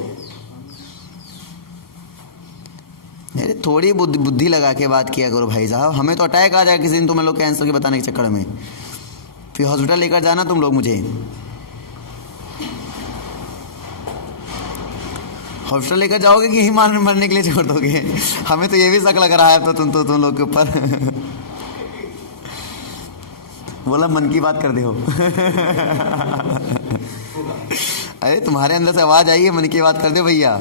अरे थोड़ी बुद्धि लगा के बात किया करो भाई साहब, हमें तो अटैक आ जाएगा किसी दिन तुम लोग के आंसर के बताने के चक्कर में, फिर हॉस्पिटल लेकर जाना तुम लोग, मुझे हॉस्पिटल लेकर जाओगे कि यही मरने के लिए छोड़ दोगे? हमें तो ये भी शक लग रहा है तो तुम लोग के ऊपर। बोला मन की बात कर दे हो। अरे तुम्हारे अंदर से आवाज आई है मन की बात कर दे भैया।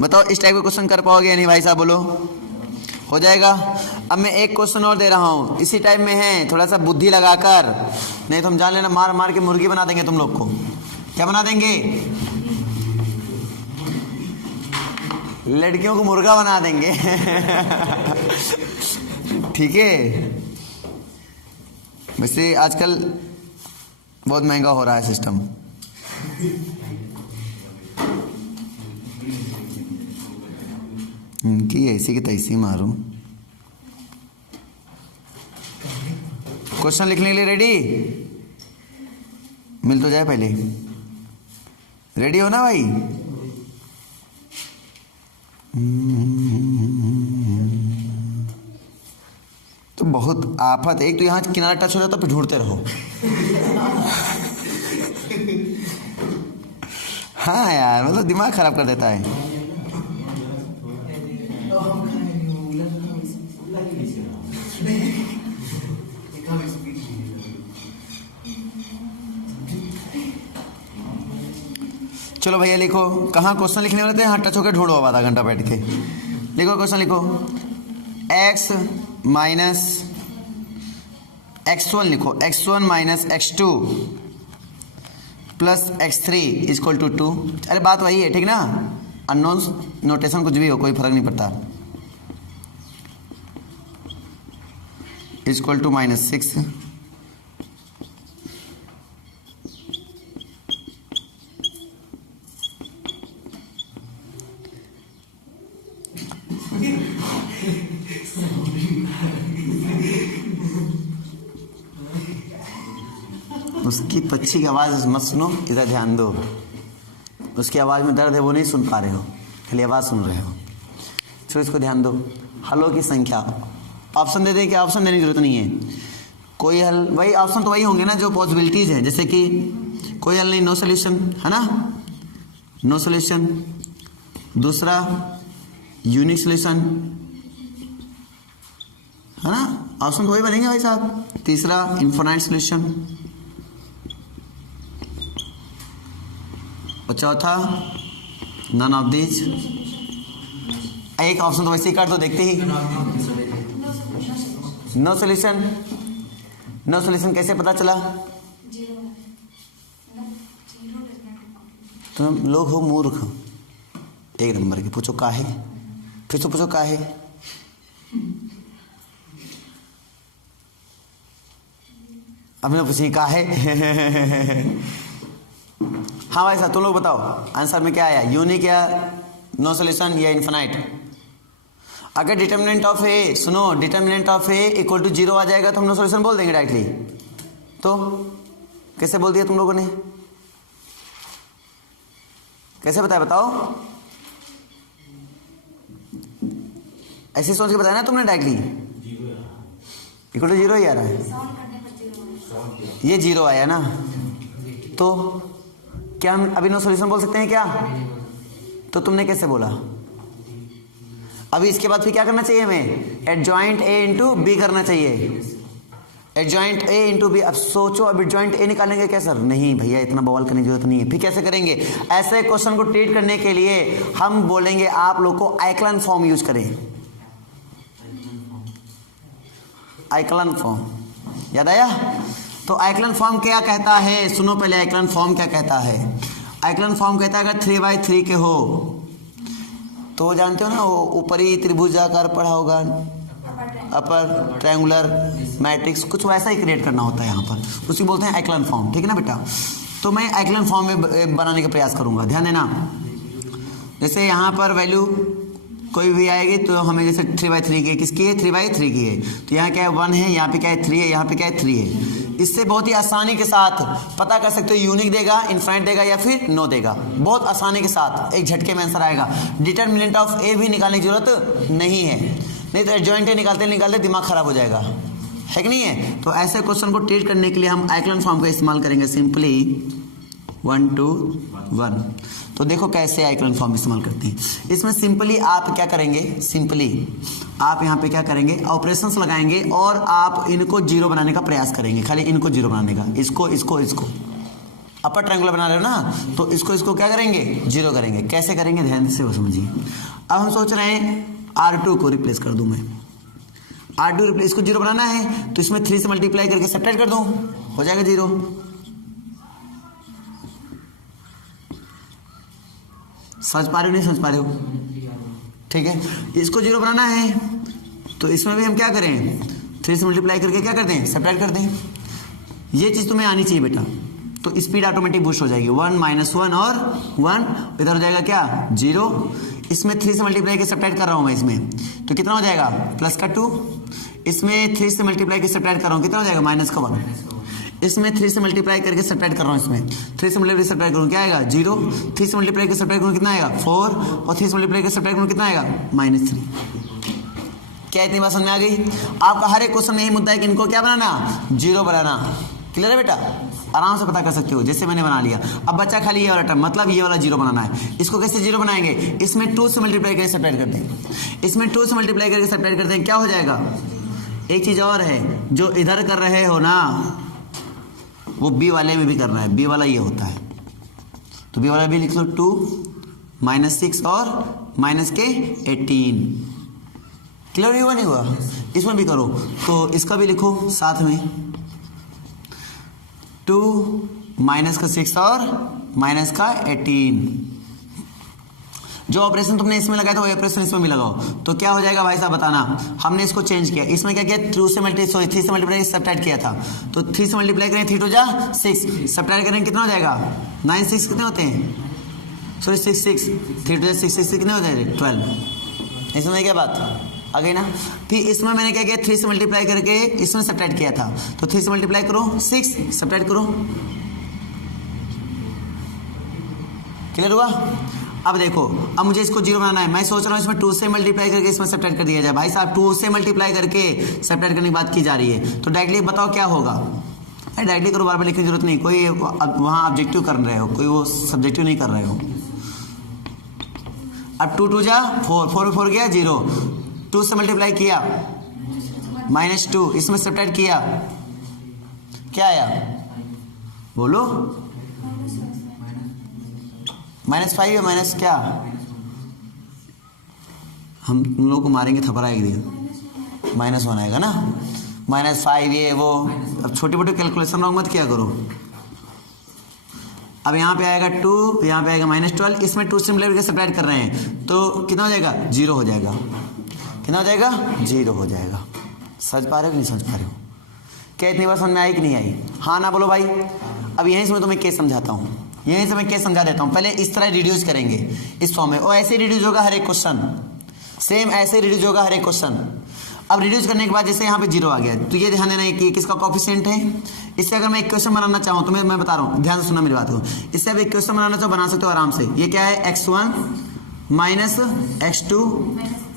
बताओ इस टाइप का क्वेश्चन कर पाओगे या नहीं भाई साहब, बोलो। हो जाएगा। अब मैं एक क्वेश्चन और दे रहा हूं, इसी टाइप में है, थोड़ा सा बुद्धि लगाकर, नहीं तो हम जान लेना मार मार के मुर्गी बना देंगे तुम लोग को। क्या बना देंगे? लड़कियों को मुर्गा बना देंगे। ठीक है। वैसे आजकल बहुत महंगा हो रहा है सिस्टम। इनकी ऐसी की तैसी मारूं। क्वेश्चन लिखने के लिए रेडी? मिल तो जाए पहले। रेडी हो ना भाई? तो बहुत आफत। एक तो यहाँ किनारा टच हो जाता फिर ढूंढते रहो। हाँ यार, मतलब दिमाग खराब कर देता है। चलो भैया लिखो, कहाँ क्वेश्चन लिखने वाले थे? हाँ टच होकर ढूंढो, अब आधा घंटा बैठ के लिखो क्वेश्चन। लिखो x माइनस x1, लिखो x1 minus x2 plus x3 equal to 2। अरे बात वही है, ठीक ना? अननोन्स नोटेशन कुछ भी हो, कोई फर्क नहीं पड़ता। इक्वल टू -6 उसकी पक्षी की आवाज़ मत सुनो, इधर ध्यान दो। उसकी आवाज़ में दर्द है, वो नहीं सुन पा रहे हो, खाली आवाज़ सुन रहे हो। चलो इसको ध्यान दो। हलों की संख्या, ऑप्शन दे दे, क्या ऑप्शन देने की जरूरत नहीं है। कोई हल, वही ऑप्शन तो वही होंगे ना जो पॉसिबिलिटीज़ है, जैसे कि कोई हल नहीं, नो सोल्यूशन, है ना? No solution. दूसरा यूनिक सोल्यूशन, है ना? ऑप्शन तो वही बनेंगे भाई साहब। तीसरा इनफाइनाइट सोल्यूशन, और चौथा नन ऑफ दिस। एक ऑप्शन तो वैसे ही काट दो, देखते ही। No solution. नो सोल्यूशन कैसे पता चला? तुम लोग हो मूर्ख, एक नंबर के। पूछो का है, फिर तो पूछो का है। अब ना पूछिए का है। हाँ भाई साहब तुम लोग बताओ आंसर में क्या आया, यूनिक या नो सोल्यूशन या इनफाइनाइट? अगर डिटर्मिनेंट ऑफ ए, सुनो, determinant of A equal to 0 आ जाएगा तो हम नो सोल्यूशन बोल देंगे डायरेक्टली। तो कैसे बोल दिया तुम लोगों ने? कैसे बताया, बताओ? ऐसे सोच के बताया ना तुमने डायरेक्टली। इक्वल टू 0 ही आ रहा है, ये 0 आया ना। तो क्या हम अभी नो सोल्यूशन बोल सकते हैं क्या? तो तुमने कैसे बोला? अभी इसके बाद फिर क्या करना चाहिए हमें? एडजॉइंट ए इंटू बी करना चाहिए। Adjoint A into B. अब सोचो, अब एडजॉइंट ए निकालेंगे क्या सर? नहीं भैया, इतना बवाल करने की जरूरत नहीं है। फिर कैसे करेंगे? ऐसे क्वेश्चन को ट्रीट करने के लिए हम बोलेंगे आप लोग को आइक्लन फॉर्म यूज करें। आइक्लन फॉर्म, याद आया? तो आइक्लन फॉर्म क्या कहता है, सुनो पहले आइक्लन फॉर्म क्या कहता है। आइक्लन फॉर्म कहता है अगर 3/3 के हो तो जानते हो ना, वो ऊपरी त्रिभुजाकार पढ़ा होगा, अपर ट्रायंगुलर मैट्रिक्स, कुछ वैसा ही क्रिएट करना होता है यहाँ पर, उसी बोलते हैं आइक्लन फॉर्म, ठीक है ना बेटा। तो मैं आइक्लन फॉर्म में बनाने का प्रयास करूँगा, ध्यान देना। जैसे यहाँ पर वैल्यू कोई भी आएगी तो हमें जैसे 3/3 की, किसकी है? 3/3 की है। तो यहाँ क्या है? 1 है, यहाँ पे क्या है? 3 है, यहाँ पे क्या है? 3 है। इससे बहुत ही आसानी के साथ पता कर सकते हो यूनिक देगा, इनफाइनाइट देगा या फिर नो देगा, बहुत आसानी के साथ एक झटके में आंसर आएगा। डिटरमिनेंट ऑफ ए भी निकालने की जरूरत नहीं है, नहीं तो एडजॉइंट निकालते निकालते दिमाग खराब हो जाएगा, है कि नहीं है? तो ऐसे क्वेश्चन को ट्रीट करने के लिए हम आइक्लन फॉर्म का इस्तेमाल करेंगे, सिंपली 1 2 1। तो देखो कैसे आइक्लन फॉर्म इस्तेमाल करते हैं। इसमें सिंपली आप क्या करेंगे, सिंपली आप यहाँ पे क्या करेंगे, ऑपरेशंस लगाएंगे और आप इनको जीरो बनाने का प्रयास करेंगे, खाली इनको जीरो बनाने का। इसको इसको इसको अपर ट्रायंगुलर बना रहे हो ना, तो इसको इसको क्या करेंगे? जीरो करेंगे। कैसे करेंगे ध्यान से वो समझिए। अब हम सोच रहे हैं R2 को रिप्लेस कर दूं मैं, R2 रिप्लेस, इसको जीरो बनाना है तो इसमें 3 से मल्टीप्लाई करके सब्ट्रैक्ट कर दूं, हो जाएगा जीरो। समझ पा रहे हो नहीं समझ पा रहे हो? ठीक है, इसको जीरो बनाना है तो इसमें भी हम क्या करें? 3 से मल्टीप्लाई करके क्या कर दें? सब्ट्रैक्ट कर दें। ये चीज़ तुम्हें आनी चाहिए बेटा, तो स्पीड ऑटोमेटिक बूस्ट हो जाएगी। 1 -1 और 1 इधर हो जाएगा क्या? 0। इसमें 3 से मल्टीप्लाई के सब्ट्रैक्ट कर रहा हूँ मैं इसमें, तो कितना हो जाएगा? प्लस का 2। इसमें 3 से मल्टीप्लाई के सब्ट्रैक्ट कर रहा हूँ, कितना हो जाएगा? माइनस का 1। इसमें 3 से मल्टीप्लाई करके सब्ट्रैक्ट कर रहा हूँ, इसमें 3 से मल्टीप्लाई सब्ट्रैक्ट करूँ क्या आएगा? 0। 3 से मल्टीप्लाई के सब्ट्रैक्ट करूँ कितना आएगा? 4। और 3 से मल्टीप्लाई के सब्ट्रैक्ट करूँ कितना आएगा? -3। क्या इतनी बात समझ में आ गई? आपका हर एक क्वेश्चन में यही मुद्दा है कि इनको क्या बनाना? जीरो बनाना। क्लियर है बेटा? आराम से पता कर सकते हो, जैसे मैंने बना लिया। अब बच्चा खाली ये वाला टर्म, मतलब ये वाला जीरो बनाना है। इसको कैसे जीरो बनाएंगे? इसमें 2 से मल्टीप्लाई करके सब्ट्रैक्ट करते हैं, इसमें 2 से मल्टीप्लाई करके सब्ट्रैक्ट करते हैं, क्या हो जाएगा? एक चीज़ और है, जो इधर कर रहे हो ना वो बी वाले में भी करना है। बी वाला ये होता है, तो बी वाला भी लिख लो 2 -6 और -18। क्लियर हुआ नहीं हुआ? इसमें भी करो, तो इसका भी लिखो साथ में 2 -6 और -18। जो ऑपरेशन तुमने इसमें लगाया था वो ऑपरेशन इसमें भी लगाओ, तो क्या हो जाएगा भाई साहब बताना। हमने इसको चेंज किया, इसमें क्या किया? 3 से मल्टीप्लाई सब्ट्रैक्ट किया था, तो 3 से मल्टीप्लाई करें 3 2 जा 6, सब्ट्रैक्ट करें कितना हो जाएगा? 9 6 कितने होते हैं? सॉरी 6 6 3 2 जा 6 6 कितने हो जाएंगे? 12। इसमें क्या बात आ गई ना? फिर इसमें मैंने क्या किया? 3 से मल्टीप्लाई करके इसमें सब्ट्रैक्ट किया था, तो 3 से मल्टीप्लाई करो 6, सब्ट्रैक्ट करो। क्लियर हुआ? अब देखो, अब मुझे इसको जीरो बनाना है। मैं सोच रहा हूँ इसमें 2 से मल्टीप्लाई करके इसमें सब्ट्रैक्ट कर दिया जाए। भाई साहब 2 से मल्टीप्लाई करके सब्ट्रैक्ट करने की बात की जा रही है, तो डायरेक्टली बताओ क्या होगा? डायरेक्टली करो, बार बार लिखने की जरूरत नहीं। कोई वहाँ ऑब्जेक्टिव कर रहे हो, कोई वो सब्जेक्टिव नहीं कर रहे हो। अब 2 2 जा 4, 4 4 गया 0। 2 से मल्टीप्लाई किया -2, इसमें सब्ट्रैक्ट किया क्या आया? बोलो। -5 या माइनस क्या? हम तुम लोग को मारेंगे थपड़ा एक दिन। -1 आएगा ना, -5 ये वो। अब छोटे मोटे कैलकुलेशन रॉन्ग मत किया करो। अब यहाँ पे आएगा 2, यहाँ पे आएगा -12, इसमें 2 से मल्टीप्लाई करके सब्ट्रैक्ट कर रहे हैं, तो कितना हो जाएगा? 0 हो जाएगा। कितना हो जाएगा? 0 हो जाएगा। समझ पा रहे हो कि नहीं समझ पा रहे हो? क्या इतनी बार समझ में आई कि नहीं आई? हाँ ना बोलो भाई। अब यहीं से मैं तुम्हें केस समझाता हूँ, यहीं से मैं केस समझा देता हूँ। पहले इस तरह रिड्यूस करेंगे इस फॉर्म में, और ऐसे रिड्यूस होगा हर एक क्वेश्चन, सेम ऐसे रिड्यूस होगा हर एक क्वेश्चन। अब रिड्यूस करने के बाद जैसे यहाँ पे 0 आ गया, तो ये ध्यान देना है कि किसका कोएफिशिएंट है। इससे अगर मैं एक क्वेश्चन बनाना चाहूँ तो मैं बता रहा हूँ, ध्यान से सुनना मेरी बात को। इससे अब एक क्वेश्चन बनाना चाहो, बना सकते हो आराम से। ये क्या है? x1 -x2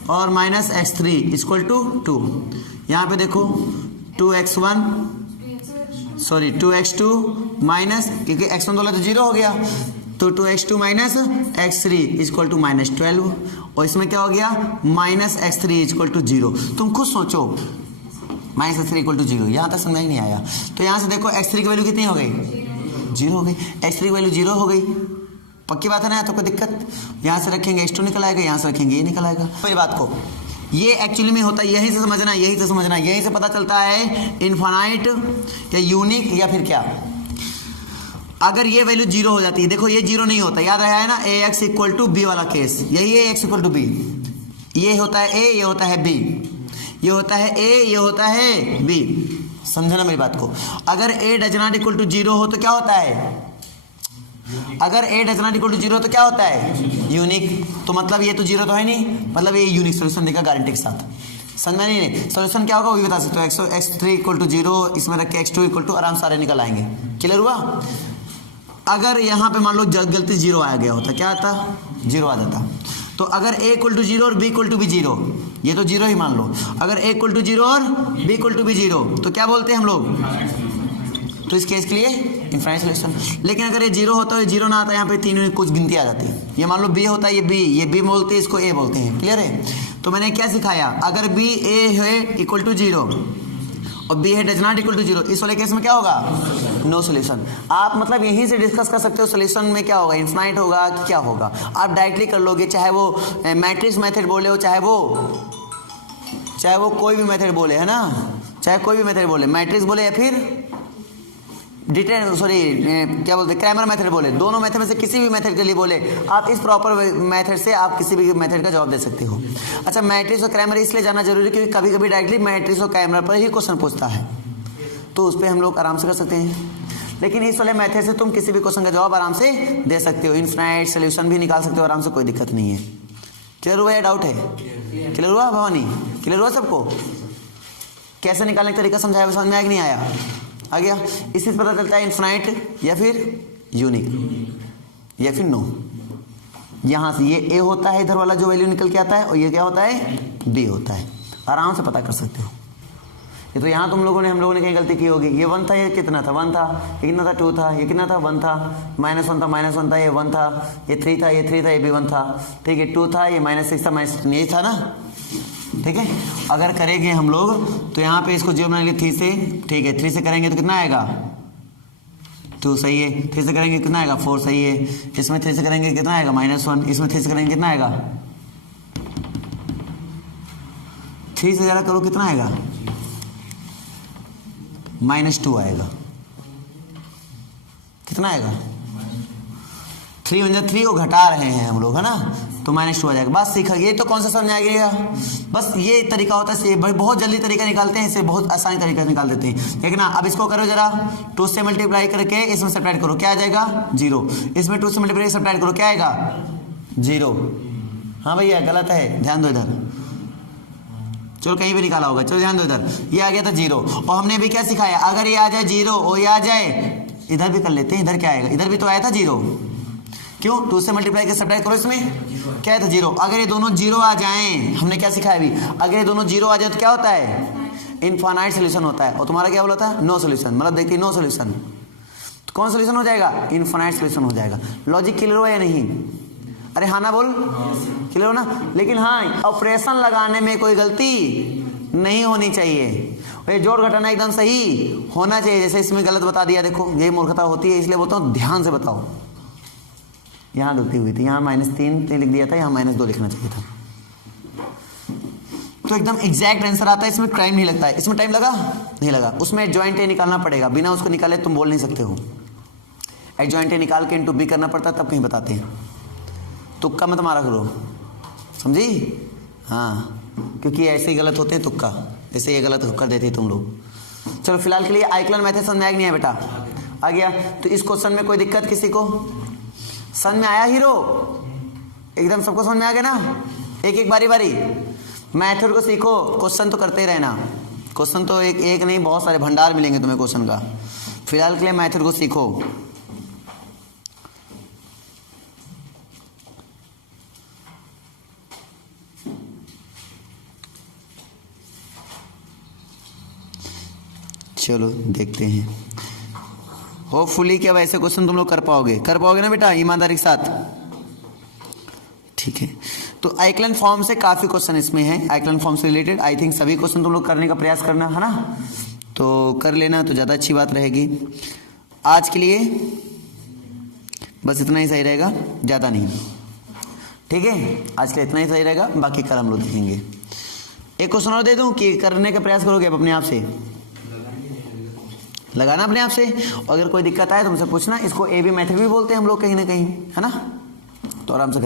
और -x3 = 2। यहाँ पे देखो 2x1 सॉरी 2x2 माइनस, क्योंकि x1 तो 0 हो गया, तो 2x2 - x3 = -12। और इसमें क्या हो गया? -x3 = 0। तुम खुद सोचो, -x3 = 0। यहाँ तक समझ नहीं आया? तो यहाँ से देखो x3 की वैल्यू कितनी हो गई? 0 हो गई। x3 की वैल्यू 0 हो गई, पक्की बात है ना? तो कोई दिक्कत? यहाँ से रखेंगे x2 निकल आएगा, यहाँ से रखेंगे ये निकल आएगा। मेरी बात को ये एक्चुअली में होता है, यहीं से समझना, यहीं से समझना, यहीं से पता चलता है इनफाइनाइट या यूनिक या फिर क्या। अगर ये वैल्यू जीरो हो जाती है, देखो ये जीरो नहीं होता, याद रहा है ना, ए एक्स इक्वल टू बी वाला केस, यही है एक्स इक्वल टू बी, ये होता है ए, ये होता है बी, ये होता है ए, ये होता है बी, समझना मेरी बात को। अगर A does not equal to zero हो तो क्या होता है, अगर A does not equal to zero तो क्या होता है, यूनिक। तो मतलब ये तो जीरो तो है नहीं, मतलब ये यूनिक सोल्यूशन देगा गारंटी के साथ, समझ में नहीं। सोल्यूशन क्या होगा वो भी बता सकते हो, x3 इक्वल टू जीरो, इसमें रख के x2 इक्वल टू, आराम सारे निकल आएंगे, क्लियर हुआ। अगर यहाँ पे मान लो गलती जीरो आ गया होता, क्या आता, जीरो आ जाता। तो अगर a इक्वल टू जीरो और b इक्वल टू भी जीरो, ये तो जीरो ही मान लो, अगर a इक्वल टू जीरो और b इक्वल टू भी जीरो तो क्या बोलते हैं हम लोग, तो इस केस के लिए इनफाइनाइट सॉल्यूशन। लेकिन अगर ये जीरो होता है, जीरो ना आता, यहाँ पे तीनों में कुछ गिनती आ जाती है। ये मान लो b होता है, ये b बोलते हैं, इसको a बोलते हैं, क्लियर है। तो मैंने क्या सिखाया, अगर b a है इक्वल टू जीरो और b है does not equal to zero, इस वाले केस में क्या होगा, नो सॉल्यूशन। आप मतलब यहीं से डिस्कस कर सकते हो सॉल्यूशन में क्या होगा, इनफाइनाइट होगा कि क्या होगा, आप डायरेक्टली कर लोगे, चाहे वो मैट्रिक्स मेथड बोले हो, चाहे वो कोई भी मेथड बोले, है ना, चाहे कोई भी मेथड बोले, मैट्रिक्स बोले या फिर क्या बोलते हैं, क्रैमर मेथड बोले, दोनों मेथड में से किसी भी मेथड के लिए बोले, आप इस प्रॉपर मेथड से आप किसी भी मेथड का जवाब दे सकते हो। अच्छा, मैट्रिक्स और क्रैमर इसलिए जाना जरूरी है क्योंकि कभी कभी डायरेक्टली मैट्रिक्स और क्रैमर पर ही क्वेश्चन पूछता है, तो उस पर हम लोग आराम से कर सकते हैं। लेकिन इस वाले मेथड से तुम किसी भी क्वेश्चन का जवाब आराम से दे सकते हो, इनफाइनाइट सोल्यूशन भी निकाल सकते हो आराम से, कोई दिक्कत नहीं है। क्लियर हुआ या डाउट है, क्लियर हुआ भवानी, क्लियर हुआ सबको, कैसे निकालने का तरीका समझाया, समझ में आया कि नहीं आया, आ गया। इससे पता चलता है इनफाइनाइट या फिर यूनिक या फिर नो। यहां से ये ए होता है, इधर वाला जो वैल्यू निकल के आता है, और ये क्या होता है, बी होता है, आराम से पता कर सकते हो। ये तो यहाँ हम लोगों ने कहीं गलती की होगी, ये 1 था, ये कितना था, 1 था, ये कितना था, 2 था, ये कितना था, 1 था, -1 था, -1 था, ये 1 था, ये 3 था, ये 3 था, ये भी 1 था, ठीक है, 2 था, ये -6 था, -3 यही था ना, ठीक है। अगर करेंगे हम लोग तो यहाँ पे इसको जीरो बनाएंगे 3 से, ठीक है, 3 से करेंगे तो कितना आएगा, 2 सही है, 3 से करेंगे कितना आएगा, 4 सही है, इसमें 3 से करेंगे कितना आएगा, -1, इसमें 3 से करेंगे कितना आएगा, 3 से ज़्यादा करो कितना आएगा, -2 आएगा, कितना आएगा, 3 बन 3 को घटा रहे हैं हम लोग, है ना, तो -2 आ जाएगा। बस सीखा, ये तो कौन सा समझ आ गया, बस ये तरीका होता है, बहुत जल्दी तरीका निकालते हैं, इससे बहुत आसानी तरीका निकाल देते हैं। देखना, अब इसको करो जरा, 2 से मल्टीप्लाई करके इसमें सब्ट्रैक्ट करो, क्या आ जाएगा, 0, इसमें 2 से मल्टीप्लाई सब्ट्रैक्ट करो, क्या आएगा, 0। हाँ भैया गलत है, ध्यान दो इधर, चलो कहीं भी निकाला होगा, चलो ध्यान दो इधर, ये आ गया था 0, और हमने भी क्या सिखाया, अगर ये आ जाए 0 और ये आ जाए, इधर भी कर लेते हैं, इधर क्या आएगा, इधर भी तो आया था 0, क्यों, 2 से मल्टीप्लाई के सब्ट्रैक्ट करो, इसमें क्या है था 0। अगर ये दोनों 0 आ जाएं, हमने क्या सिखाया अभी, अगर ये दोनों 0 आ जाए तो क्या होता है, इनफाइनाइट सोल्यूशन होता है, और तुम्हारा क्या बोला था, नो सोल्यूशन, मतलब देखिए नो सोल्यूशन, तो कौन सोल्यूशन हो जाएगा, इनफाइनाइट सोल्यूशन हो जाएगा। लॉजिक क्लियर हुआ या नहीं, अरे हाँ ना बोल, क्लियर हो ना। लेकिन हाँ, ऑपरेशन लगाने में कोई गलती नहीं होनी चाहिए, ये जोड़ घटाना एकदम सही होना चाहिए। जैसे इसमें गलत बता दिया, देखो ये मूर्खता होती है, इसलिए बोलता हूँ ध्यान से बताओ, यहाँ गलती हुई थी, यहाँ -3 लिख दिया था, यहाँ -2 लिखना चाहिए था, तो एकदम एग्जैक्ट आंसर आता है, इसमें टाइम नहीं लगता है। इसमें टाइम लगा नहीं लगा, उसमें एडजॉइंट ए निकालना पड़ेगा, बिना उसको निकाले तुम बोल नहीं सकते हो, एडजॉइंट ए निकाल के इनटू बी करना पड़ता है, तब कहीं बताते हैं। तुक्का मत मारा करो, समझी, हाँ, क्योंकि ऐसे ही गलत होते हैं तुक्का, ऐसे ये गलत कर देते तुम लोग। चलो फिलहाल के लिए आइक्लन मेथड समझ में आया नहीं है बेटा, आ गया। तो इस क्वेश्चन में कोई दिक्कत किसी को, समझ में आया हीरो, एकदम सबको समझ में आ गया ना, एक बारी मैथड को सीखो, क्वेश्चन तो करते ही रहना, क्वेश्चन तो एक नहीं, बहुत सारे भंडार मिलेंगे तुम्हें क्वेश्चन का। फिलहाल के लिए मैथड को सीखो। चलो देखते हैं, होपफुली क्या वैसे क्वेश्चन तुम लोग कर पाओगे ना बेटा, ईमानदारी के साथ, ठीक है। तो आइक्लन फॉर्म से काफ़ी क्वेश्चन इसमें हैं, आइक्लन फॉर्म से रिलेटेड आई थिंक सभी क्वेश्चन तुम लोग करने का प्रयास करना, है ना, तो कर लेना तो ज़्यादा अच्छी बात रहेगी। आज के लिए बस इतना ही सही रहेगा, ज़्यादा नहीं, ठीक है, आज के लिए इतना ही सही रहेगा, बाकी कल हम लोग देखेंगे। एक क्वेश्चन और दे दूं कि करने का प्रयास करोगे आप अपने आप से, लगाना अपने आप से। अगर कोई दिक्कत आए तो मुझसे पूछना। इसको ए बी मेथड भी बोलते हैं हम लोग कहीं ना कहीं, है ना। तो आराम से